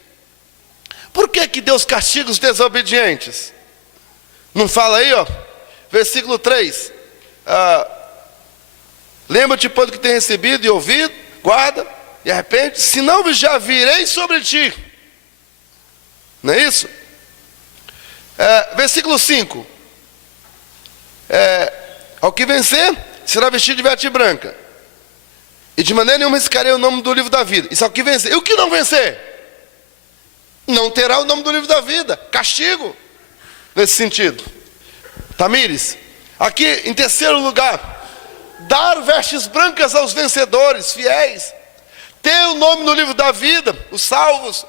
Por que Deus castiga os desobedientes? Não fala aí, ó, versículo 3. Lembra-te, pois, do que tem recebido e ouvido, guarda e arrepende, senão já virei sobre ti. Não é isso? Versículo 5. Ao que vencer, será vestido de veste branca, e de maneira nenhuma riscarei o nome do livro da vida. Isso é o que vencer. E o que não vencer? Não terá o nome do livro da vida. Castigo. Nesse sentido. Tamires, aqui em terceiro lugar, dar vestes brancas aos vencedores, fiéis, ter o nome no livro da vida, os salvos,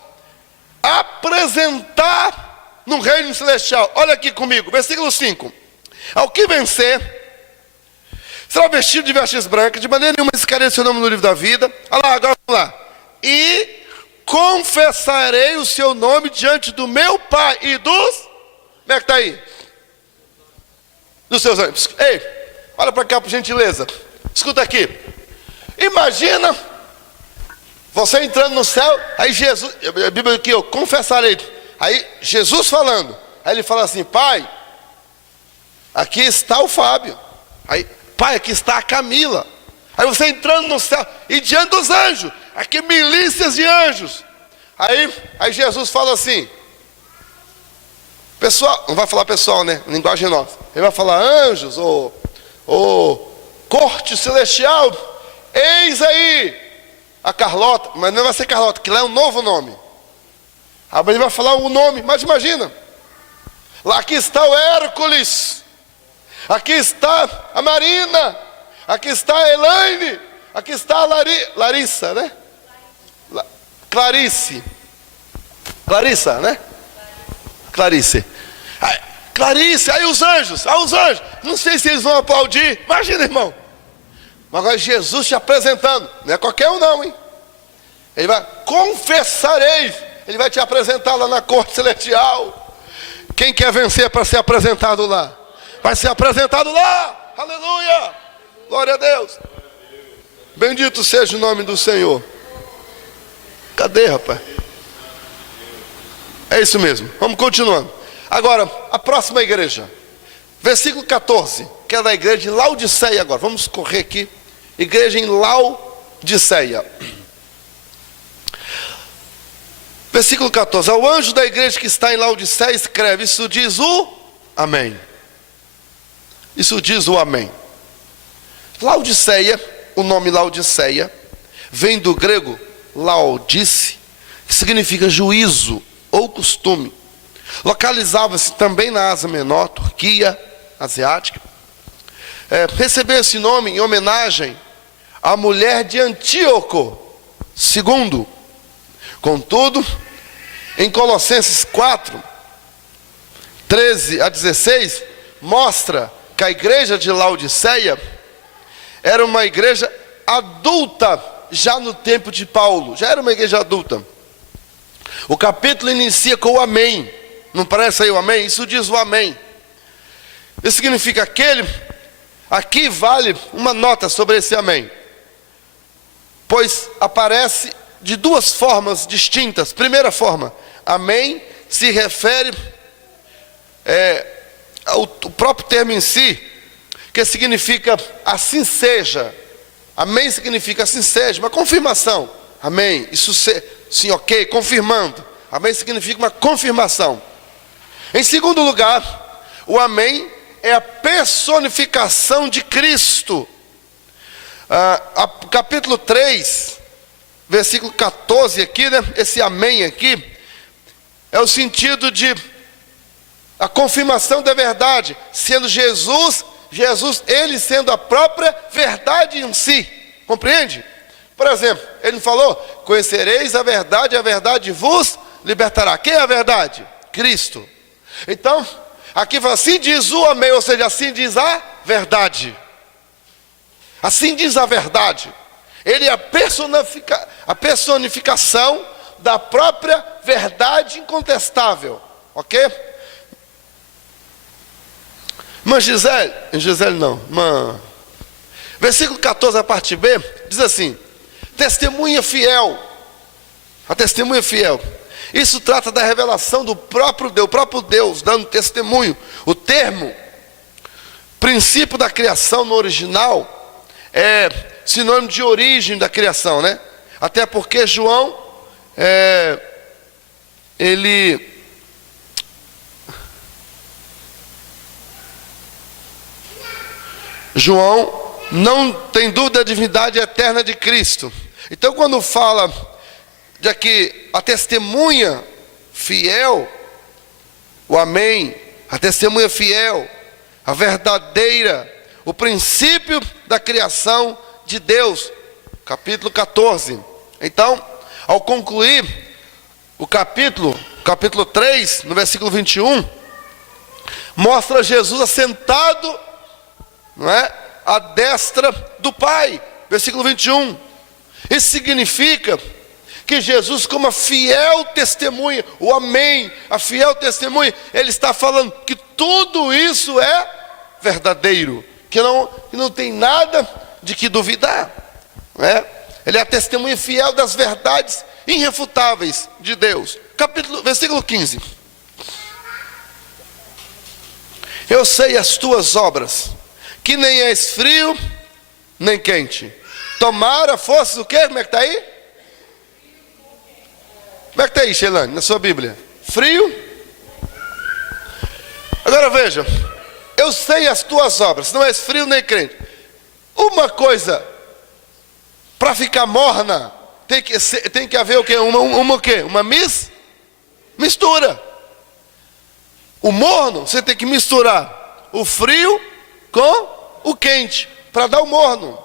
apresentar no reino celestial. Olha aqui comigo, versículo 5. Ao que vencer, será vestido de vestes brancas, de maneira nenhuma riscarei seu nome no livro da vida. Olha lá, agora vamos lá. E confessarei o seu nome diante do meu Pai e dos... Como é que está aí? Dos seus anjos. Ei, olha para cá por gentileza. Escuta aqui. Imagina você entrando no céu, aí Jesus, a Bíblia aqui, eu confessarei. Aí Jesus falando. Aí ele fala assim: Pai, aqui está o Fábio. Aí, Pai, aqui está a Camila. Aí você entrando no céu, e diante dos anjos, aqui milícias de anjos. Aí Jesus fala assim: pessoal, não vai falar pessoal, né? Linguagem nossa. Ele vai falar: anjos, ou corte celestial, eis aí a Carlota, mas não vai ser Carlota, que lá é um novo nome. Aí ele vai falar o nome, mas imagina. Lá aqui está o Hércules. Aqui está a Marina. Aqui está a Elaine. Aqui está a Larissa, né? Clarice. Clarissa, né? Clarice. Clarice, aí os anjos. Não sei se eles vão aplaudir. Imagina, irmão. Mas agora Jesus te apresentando. Não é qualquer um não, hein? Ele vai, confessareis. Ele vai te apresentar lá na corte celestial. Quem quer vencer para ser apresentado lá? Vai ser apresentado lá. Aleluia. Glória a Deus. Bendito seja o nome do Senhor. Cadê, rapaz? É isso mesmo. Vamos continuando. Agora, a próxima igreja. Versículo 14. Que é da igreja de Laodiceia agora. Vamos correr aqui. Igreja em Laodiceia. Versículo 14. Ao anjo da igreja que está em Laodiceia escreve. Isso diz o Amém. Isso diz o Amém. Laodiceia, o nome Laodiceia, vem do grego Laodice, que significa juízo ou costume. Localizava-se também na Ásia Menor, Turquia, asiática. Recebeu esse nome em homenagem à mulher de Antíoco II. Contudo, em Colossenses 4, 13 a 16, mostra que a igreja de Laodiceia era uma igreja adulta, já no tempo de Paulo, já era uma igreja adulta. O capítulo inicia com o Amém, não parece aí o Amém? Isso diz o Amém. Isso significa aqui vale uma nota sobre esse Amém, pois aparece de duas formas distintas. Primeira forma, Amém se refere ao próprio termo em si, que significa assim seja. Amém significa assim seja, uma confirmação. Amém, isso sim, ok, confirmando. Amém significa uma confirmação. Em segundo lugar, o Amém é a personificação de Cristo. Capítulo 3, versículo 14 aqui, né? Esse Amém aqui é o sentido de a confirmação da verdade, sendo Jesus, ele sendo a própria verdade em si. Compreende? Por exemplo, ele falou: conhecereis a verdade vos libertará. Quem é a verdade? Cristo. Então, aqui fala, assim diz o Amém, ou seja, assim diz a verdade. Assim diz a verdade. Ele é a personificação da própria verdade incontestável. Ok? Irmã Gisele não, irmã. Versículo 14, a parte B, diz assim: testemunha fiel. A testemunha fiel. Isso trata da revelação do próprio Deus dando testemunho. O termo, princípio da criação no original, é sinônimo de origem da criação, né? Até porque João, João não tem dúvida da divindade eterna de Cristo. Então, quando fala de que a testemunha fiel, o Amém, a testemunha fiel, a verdadeira, o princípio da criação de Deus, capítulo 14. Então, ao concluir o capítulo 3, no versículo 21, mostra Jesus assentado, não é, à destra do Pai, versículo 21. Isso significa que Jesus, como a fiel testemunha, o Amém, a fiel testemunha, ele está falando que tudo isso é verdadeiro, que não tem nada de que duvidar, né? Ele é a testemunha fiel das verdades irrefutáveis de Deus. Versículo 15. Eu sei as tuas obras, que nem és frio, nem quente. Tomara fosses o quê? Como é que está aí? Como é que está aí, Sheilane, na sua Bíblia? Frio? Agora veja, eu sei as tuas obras, não és frio nem quente. Uma coisa, para ficar morna, tem que haver o quê? O quê? Uma mistura. O morno, você tem que misturar o frio com o quente, para dar o morno.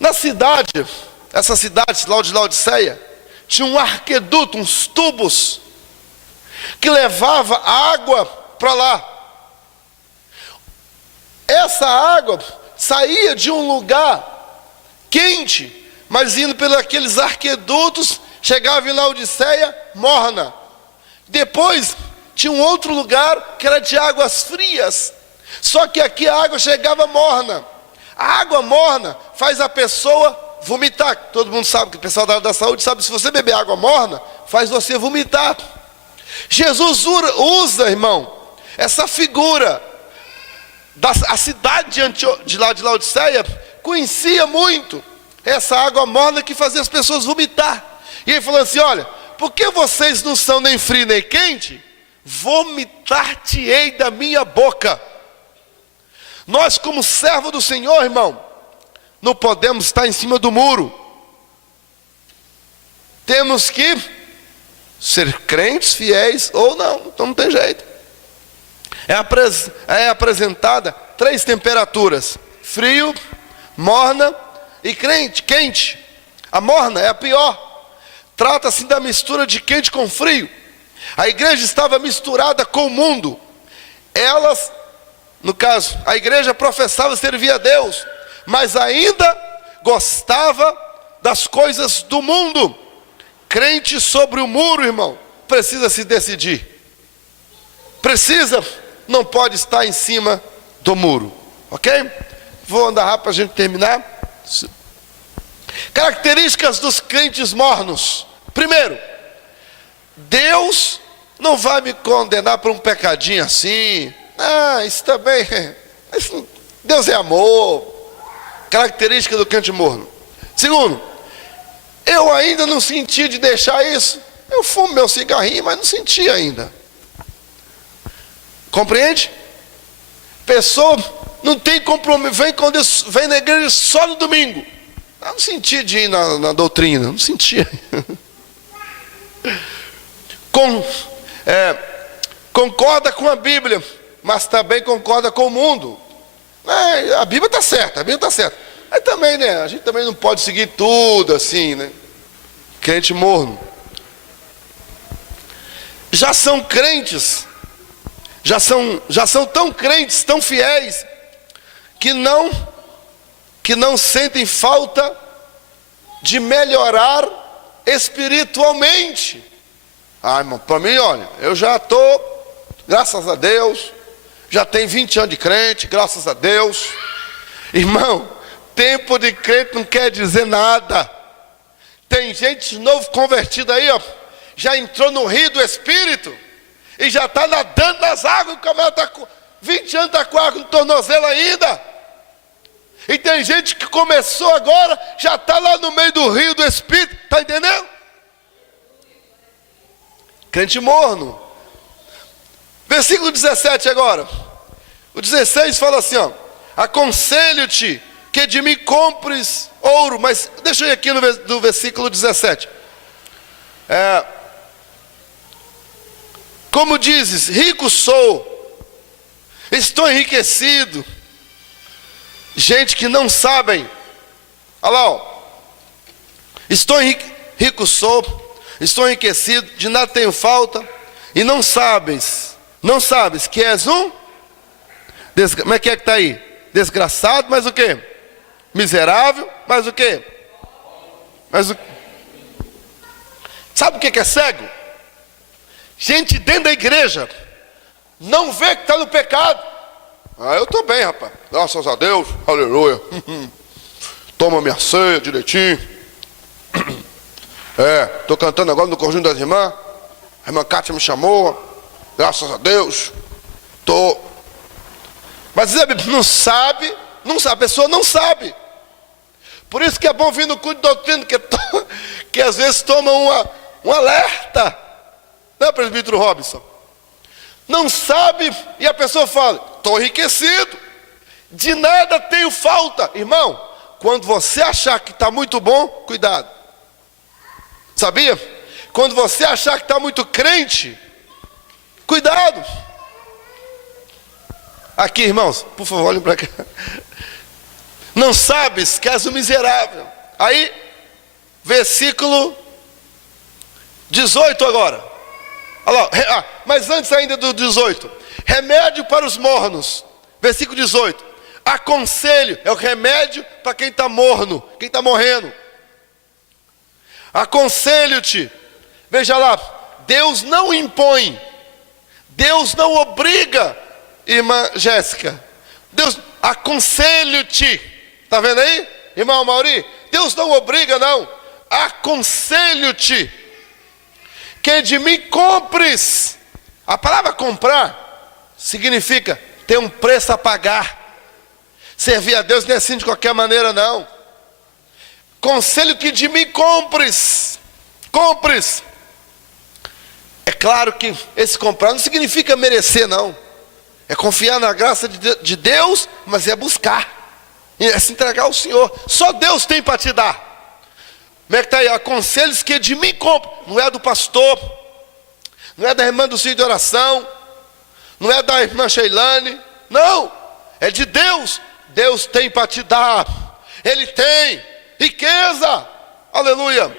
Na cidade, essa cidade lá de Laodiceia, tinha um arqueduto, uns tubos, que levava água para lá. Essa água saía de um lugar quente, mas indo pelos aqueles arquedutos, chegava em Laodiceia morna. Depois tinha um outro lugar que era de águas frias, só que aqui a água chegava morna. A água morna faz a pessoa vomitar. Todo mundo sabe, que o pessoal da área da saúde sabe, se você beber água morna, faz você vomitar. Jesus usa, irmão, essa figura. A cidade de Laodiceia conhecia muito essa água morna que fazia as pessoas vomitar. E ele falou assim: olha, por que vocês não são nem frio nem quente? Vomitar-te-ei da minha boca. Nós, como servo do Senhor, irmão, não podemos estar em cima do muro. Temos que ser crentes, fiéis ou não, então não tem jeito. É apresentada 3 temperaturas: frio, morna e quente. A morna é a pior. Trata-se da mistura de quente com frio. A igreja estava misturada com o mundo. Elas, no caso, a igreja professava servir a Deus, mas ainda gostava das coisas do mundo. Crente sobre o muro, irmão, precisa se decidir. Não pode estar em cima do muro, ok? Vou andar rápido para a gente terminar. Características dos crentes mornos. Primeiro, Deus não vai me condenar por um pecadinho assim. Isso também, Deus é amor. Característica do crente morno. Segundo, eu ainda não senti de deixar isso. Eu fumo meu cigarrinho, mas não senti ainda. Compreende? Pessoa não tem compromisso, vem na igreja só no domingo. Eu não senti de ir na doutrina, não sentia. Concorda com a Bíblia, mas também concorda com o mundo. A Bíblia está certa, Mas também, né? A gente também não pode seguir tudo assim, né? Crente morno. Já são crentes, já são tão crentes, tão fiéis, que não sentem falta de melhorar espiritualmente. Irmão, para mim, olha, eu já estou, graças a Deus, já tenho 20 anos de crente, graças a Deus. Irmão, tempo de crente não quer dizer nada. Tem gente novo convertida aí, ó, já entrou no rio do Espírito e já está nadando nas águas, e como ela está com 20 anos, está com água no tornozelo ainda. E tem gente que começou agora, já está lá no meio do rio do Espírito, está entendendo? Crente morno. Versículo 17 agora. O 16 fala assim, ó: aconselho-te que de mim compres ouro. Mas deixa eu ir aqui no versículo 17. Como dizes, rico sou, estou enriquecido. Gente que não sabem. Olha lá, ó. Rico sou, estou enriquecido, de nada tenho falta, e não sabes que és um como é que está aí? Desgraçado, mas o quê? Miserável, mas o quê? Sabe o que é cego? Gente dentro da igreja não vê que está no pecado. Eu estou bem, rapaz, graças a Deus, aleluia. Toma minha ceia direitinho. Estou cantando agora no conjunto das irmãs. A irmã Kátia me chamou, graças a Deus. Mas não sabe, a pessoa não sabe. Por isso que é bom vir no culto de doutrina, que às vezes toma um alerta. Não, presbítero Robson? Não sabe, e a pessoa fala: estou enriquecido, de nada tenho falta. Irmão, quando você achar que está muito bom, cuidado. Sabia? Quando você achar que está muito crente, cuidado. Aqui, irmãos, por favor, olhem para cá. Não sabes que és um miserável. Aí, versículo 18 agora. Olha lá, mas antes ainda do 18. Remédio para os mornos. Versículo 18. Aconselho, é o remédio para quem está morno, quem está morrendo. Aconselho-te. Veja lá, Deus não impõe, Deus não obriga, irmã Jéssica. Deus, aconselho-te. Está vendo aí, irmão Mauri? Deus não obriga, não. Aconselho-te que de mim compres. A palavra comprar significa ter um preço a pagar. Servir a Deus não é assim de qualquer maneira, não. Conselho que de mim compres. Compres. É claro que esse comprar não significa merecer, não. É confiar na graça de Deus, mas é buscar. É se entregar ao Senhor. Só Deus tem para te dar. Como é que está aí? Aconselhos que de mim compre. Não é do pastor, não é da irmã do Círio de Oração, não é da irmã Sheilane, não, é de Deus. Deus tem para te dar. Ele tem riqueza. Aleluia.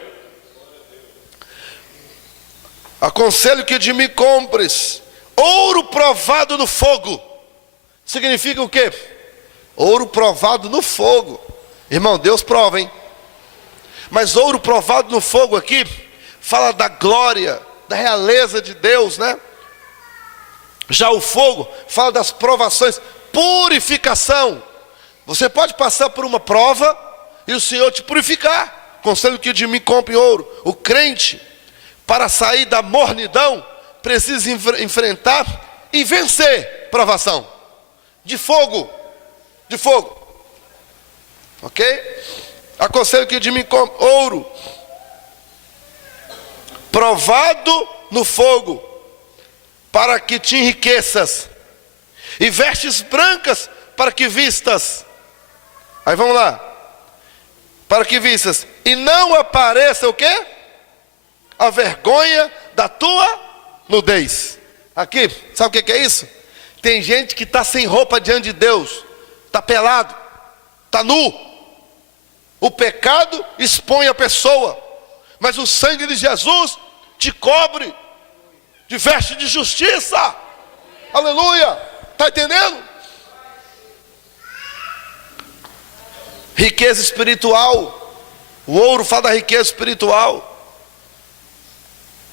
Aconselho que de mim compres ouro provado no fogo. Significa o quê? Ouro provado no fogo. Irmão, Deus prova, hein? Mas ouro provado no fogo aqui fala da glória, da realeza de Deus, né? Já o fogo fala das provações, purificação. Você pode passar por uma prova e o Senhor te purificar. Conselho que de mim compre ouro. O crente, para sair da mornidão, precisa enfrentar e vencer provação. De fogo. De fogo. Ok? Aconselho que de mim compre ouro provado no fogo, para que te enriqueças, e vestes brancas para que vistas. Aí vamos lá. Para que vistas, e não apareça o quê? A vergonha da tua nudez. Aqui, sabe o que é isso? Tem gente que está sem roupa diante de Deus, está pelado, está nu. O pecado expõe a pessoa, mas o sangue de Jesus te cobre, te veste de justiça. Aleluia. Está entendendo? Riqueza espiritual. O ouro fala da riqueza espiritual.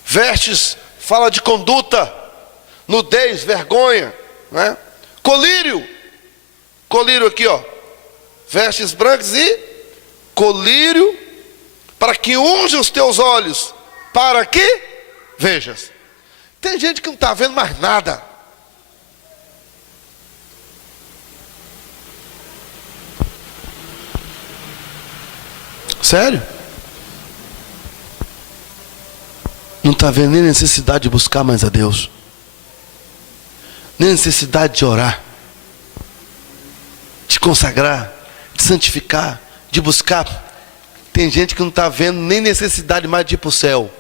Vestes fala de conduta, nudez, vergonha, né? Colírio. Colírio aqui, ó. Vestes brancas e colírio, para que unja os teus olhos, para que vejas. Tem gente que não está vendo mais nada. Sério? Não está vendo nem necessidade de buscar mais a Deus, nem necessidade de orar, de consagrar, de santificar, de buscar. Tem gente que não está vendo nem necessidade mais de ir para o céu.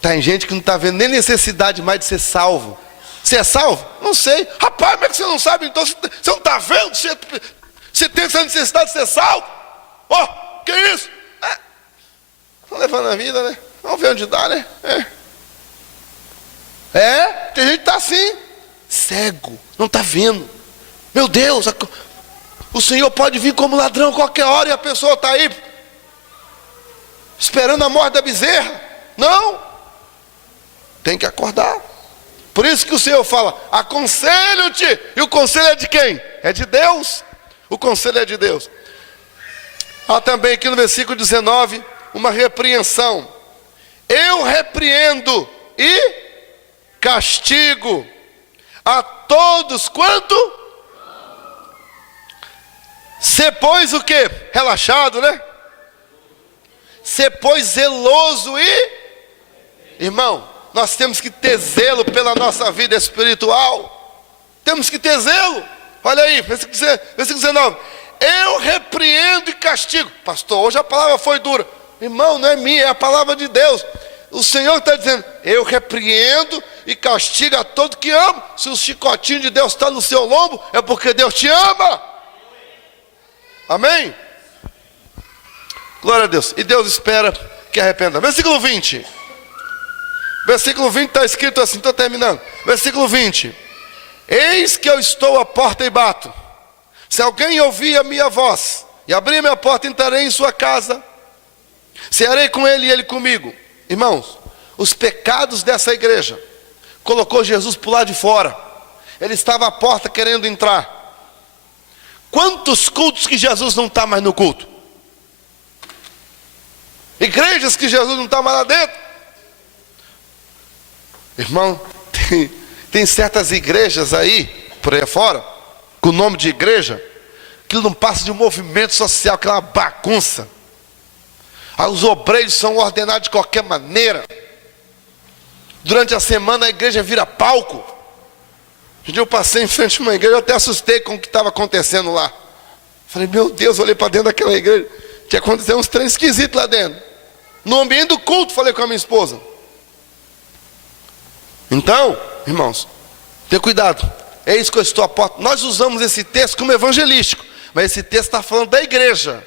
Tem gente que não está vendo nem necessidade mais de ser salvo. Você é salvo? Não sei. Rapaz, como é que você não sabe? Então você não está vendo? Você tem essa necessidade de ser salvo? Ó, que isso? Estão levando a vida, né? Vamos ver onde dá, né? Tem gente que está assim, cego, não está vendo. Meu Deus, o Senhor pode vir como ladrão a qualquer hora e a pessoa está aí esperando a morte da bezerra. Não, tem que acordar. Por isso que o Senhor fala, aconselho-te. E o conselho é de quem? É de Deus. O conselho é de Deus. Há também aqui no versículo 19 uma repreensão. Eu repreendo e castigo a todos quanto? Ser, pois, o quê? Relaxado, né? Ser, pois, zeloso e... Irmão, nós temos que ter zelo pela nossa vida espiritual. Temos que ter zelo. Olha aí, versículo 19. eu repreendo e castigo. Pastor, hoje a palavra foi dura. Irmão, não é minha, é a palavra de Deus. O Senhor está dizendo, eu repreendo e castigo a todo que ama. Se o chicotinho de Deus está no seu lombo, é porque Deus te ama. Amém? Glória a Deus. E Deus espera que arrependa. Versículo 20. Versículo 20 está escrito assim, estou terminando. Versículo 20. Eis que eu estou à porta e bato. Se alguém ouvir a minha voz e abrir a minha porta, entrarei em sua casa. Cearei com ele e ele comigo. Irmãos, os pecados dessa igreja colocou Jesus para o lado de fora. Ele estava à porta querendo entrar. Quantos cultos que Jesus não está mais no culto? Igrejas que Jesus não está mais lá dentro. Irmão, tem certas igrejas aí, por aí fora, com o nome de igreja, que não passa de um movimento social, que é uma bagunça. Os obreiros são ordenados de qualquer maneira. Durante a semana a igreja vira palco. Um dia eu passei em frente a uma igreja, eu até assustei com o que estava acontecendo lá. Falei, meu Deus, olhei para dentro daquela igreja, tinha acontecido uns trem esquisitos lá dentro. No ambiente do culto, falei com a minha esposa. Então, irmãos, tenha cuidado. É isso que eu estou à porta. Nós usamos esse texto como evangelístico, mas esse texto está falando da igreja.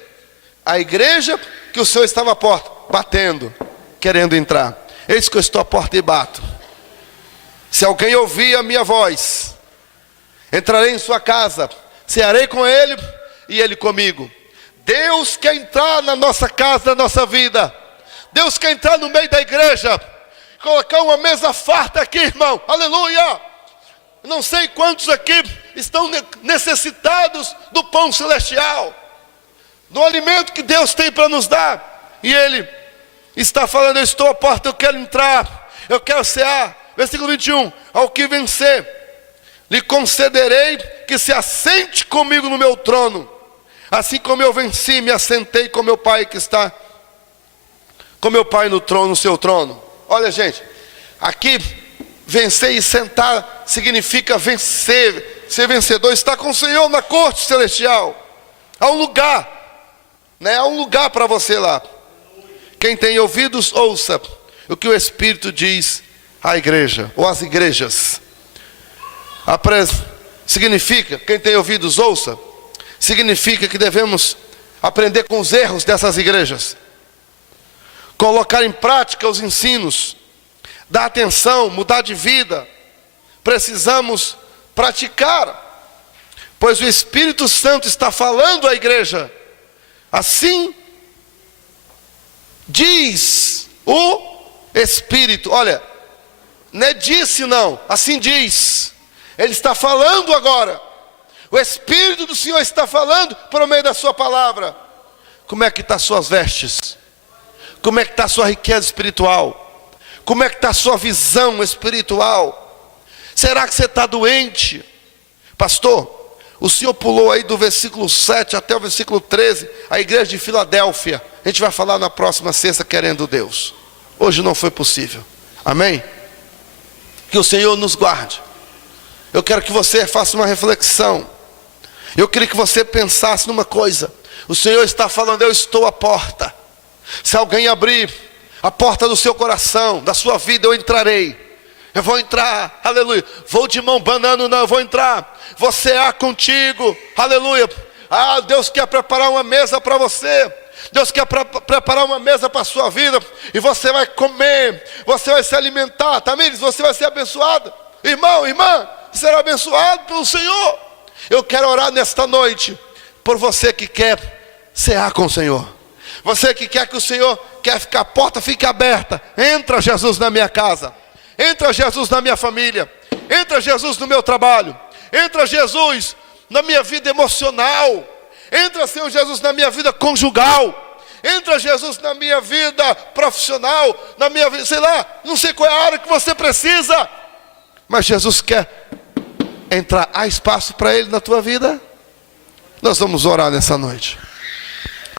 A igreja que o Senhor estava à porta, batendo, querendo entrar. Eis que eu estou à porta e bato. Se alguém ouvir a minha voz, entrarei em sua casa, cearei com ele e ele comigo. Deus quer entrar na nossa casa, na nossa vida. Deus quer entrar no meio da igreja, colocar uma mesa farta aqui, irmão, aleluia. Não sei quantos aqui estão necessitados do pão celestial, do alimento que Deus tem para nos dar. E Ele está falando, eu estou à porta, eu quero entrar, eu quero cear. Versículo 21, ao que vencer, lhe concederei que se assente comigo no meu trono, assim como eu venci, me assentei com meu Pai que está, com meu Pai no trono, no seu trono. Olha, gente, aqui vencer e sentar significa vencer, ser vencedor, estar com o Senhor na corte celestial. Há um lugar, né? Há um lugar para você lá. Quem tem ouvidos, ouça o que o Espírito diz à igreja, ou às igrejas. Significa, quem tem ouvidos, ouça, significa que devemos aprender com os erros dessas igrejas, colocar em prática os ensinos, dar atenção, mudar de vida. Precisamos praticar, pois o Espírito Santo está falando à igreja. Assim diz o Espírito. Olha, não é disse não, assim diz. Ele está falando agora. O Espírito do Senhor está falando por meio da sua palavra. Como é que estão as suas vestes? Como é que está a sua riqueza espiritual? Como é que está a sua visão espiritual? Será que você está doente? Pastor, o senhor pulou aí do versículo 7 até o versículo 13, a igreja de Filadélfia. A gente vai falar na próxima sexta, querendo Deus. Hoje não foi possível. Amém? Que o Senhor nos guarde. Eu quero que você faça uma reflexão. Eu queria que você pensasse numa coisa. O Senhor está falando, eu estou à porta. Se alguém abrir a porta do seu coração, da sua vida, eu entrarei. Eu vou entrar, aleluia. Vou de mão banando, não, eu vou entrar. Vou cear contigo, aleluia. Ah, Deus quer preparar uma mesa para você. Deus quer preparar uma mesa para a sua vida. E você vai comer, você vai se alimentar, Tamires, você vai ser abençoado. Irmão, irmã, será abençoado pelo Senhor. Eu quero orar nesta noite por você que quer cear com o Senhor. Você que quer que o Senhor, quer ficar, a porta fique aberta. Entra Jesus na minha casa. Entra Jesus na minha família. Entra Jesus no meu trabalho. Entra Jesus na minha vida emocional. Entra, Senhor Jesus, na minha vida conjugal. Entra, Jesus, na minha vida profissional. Na minha vida, sei lá, não sei qual é a área que você precisa. Mas Jesus quer entrar. Há espaço para Ele na tua vida? Nós vamos orar nessa noite.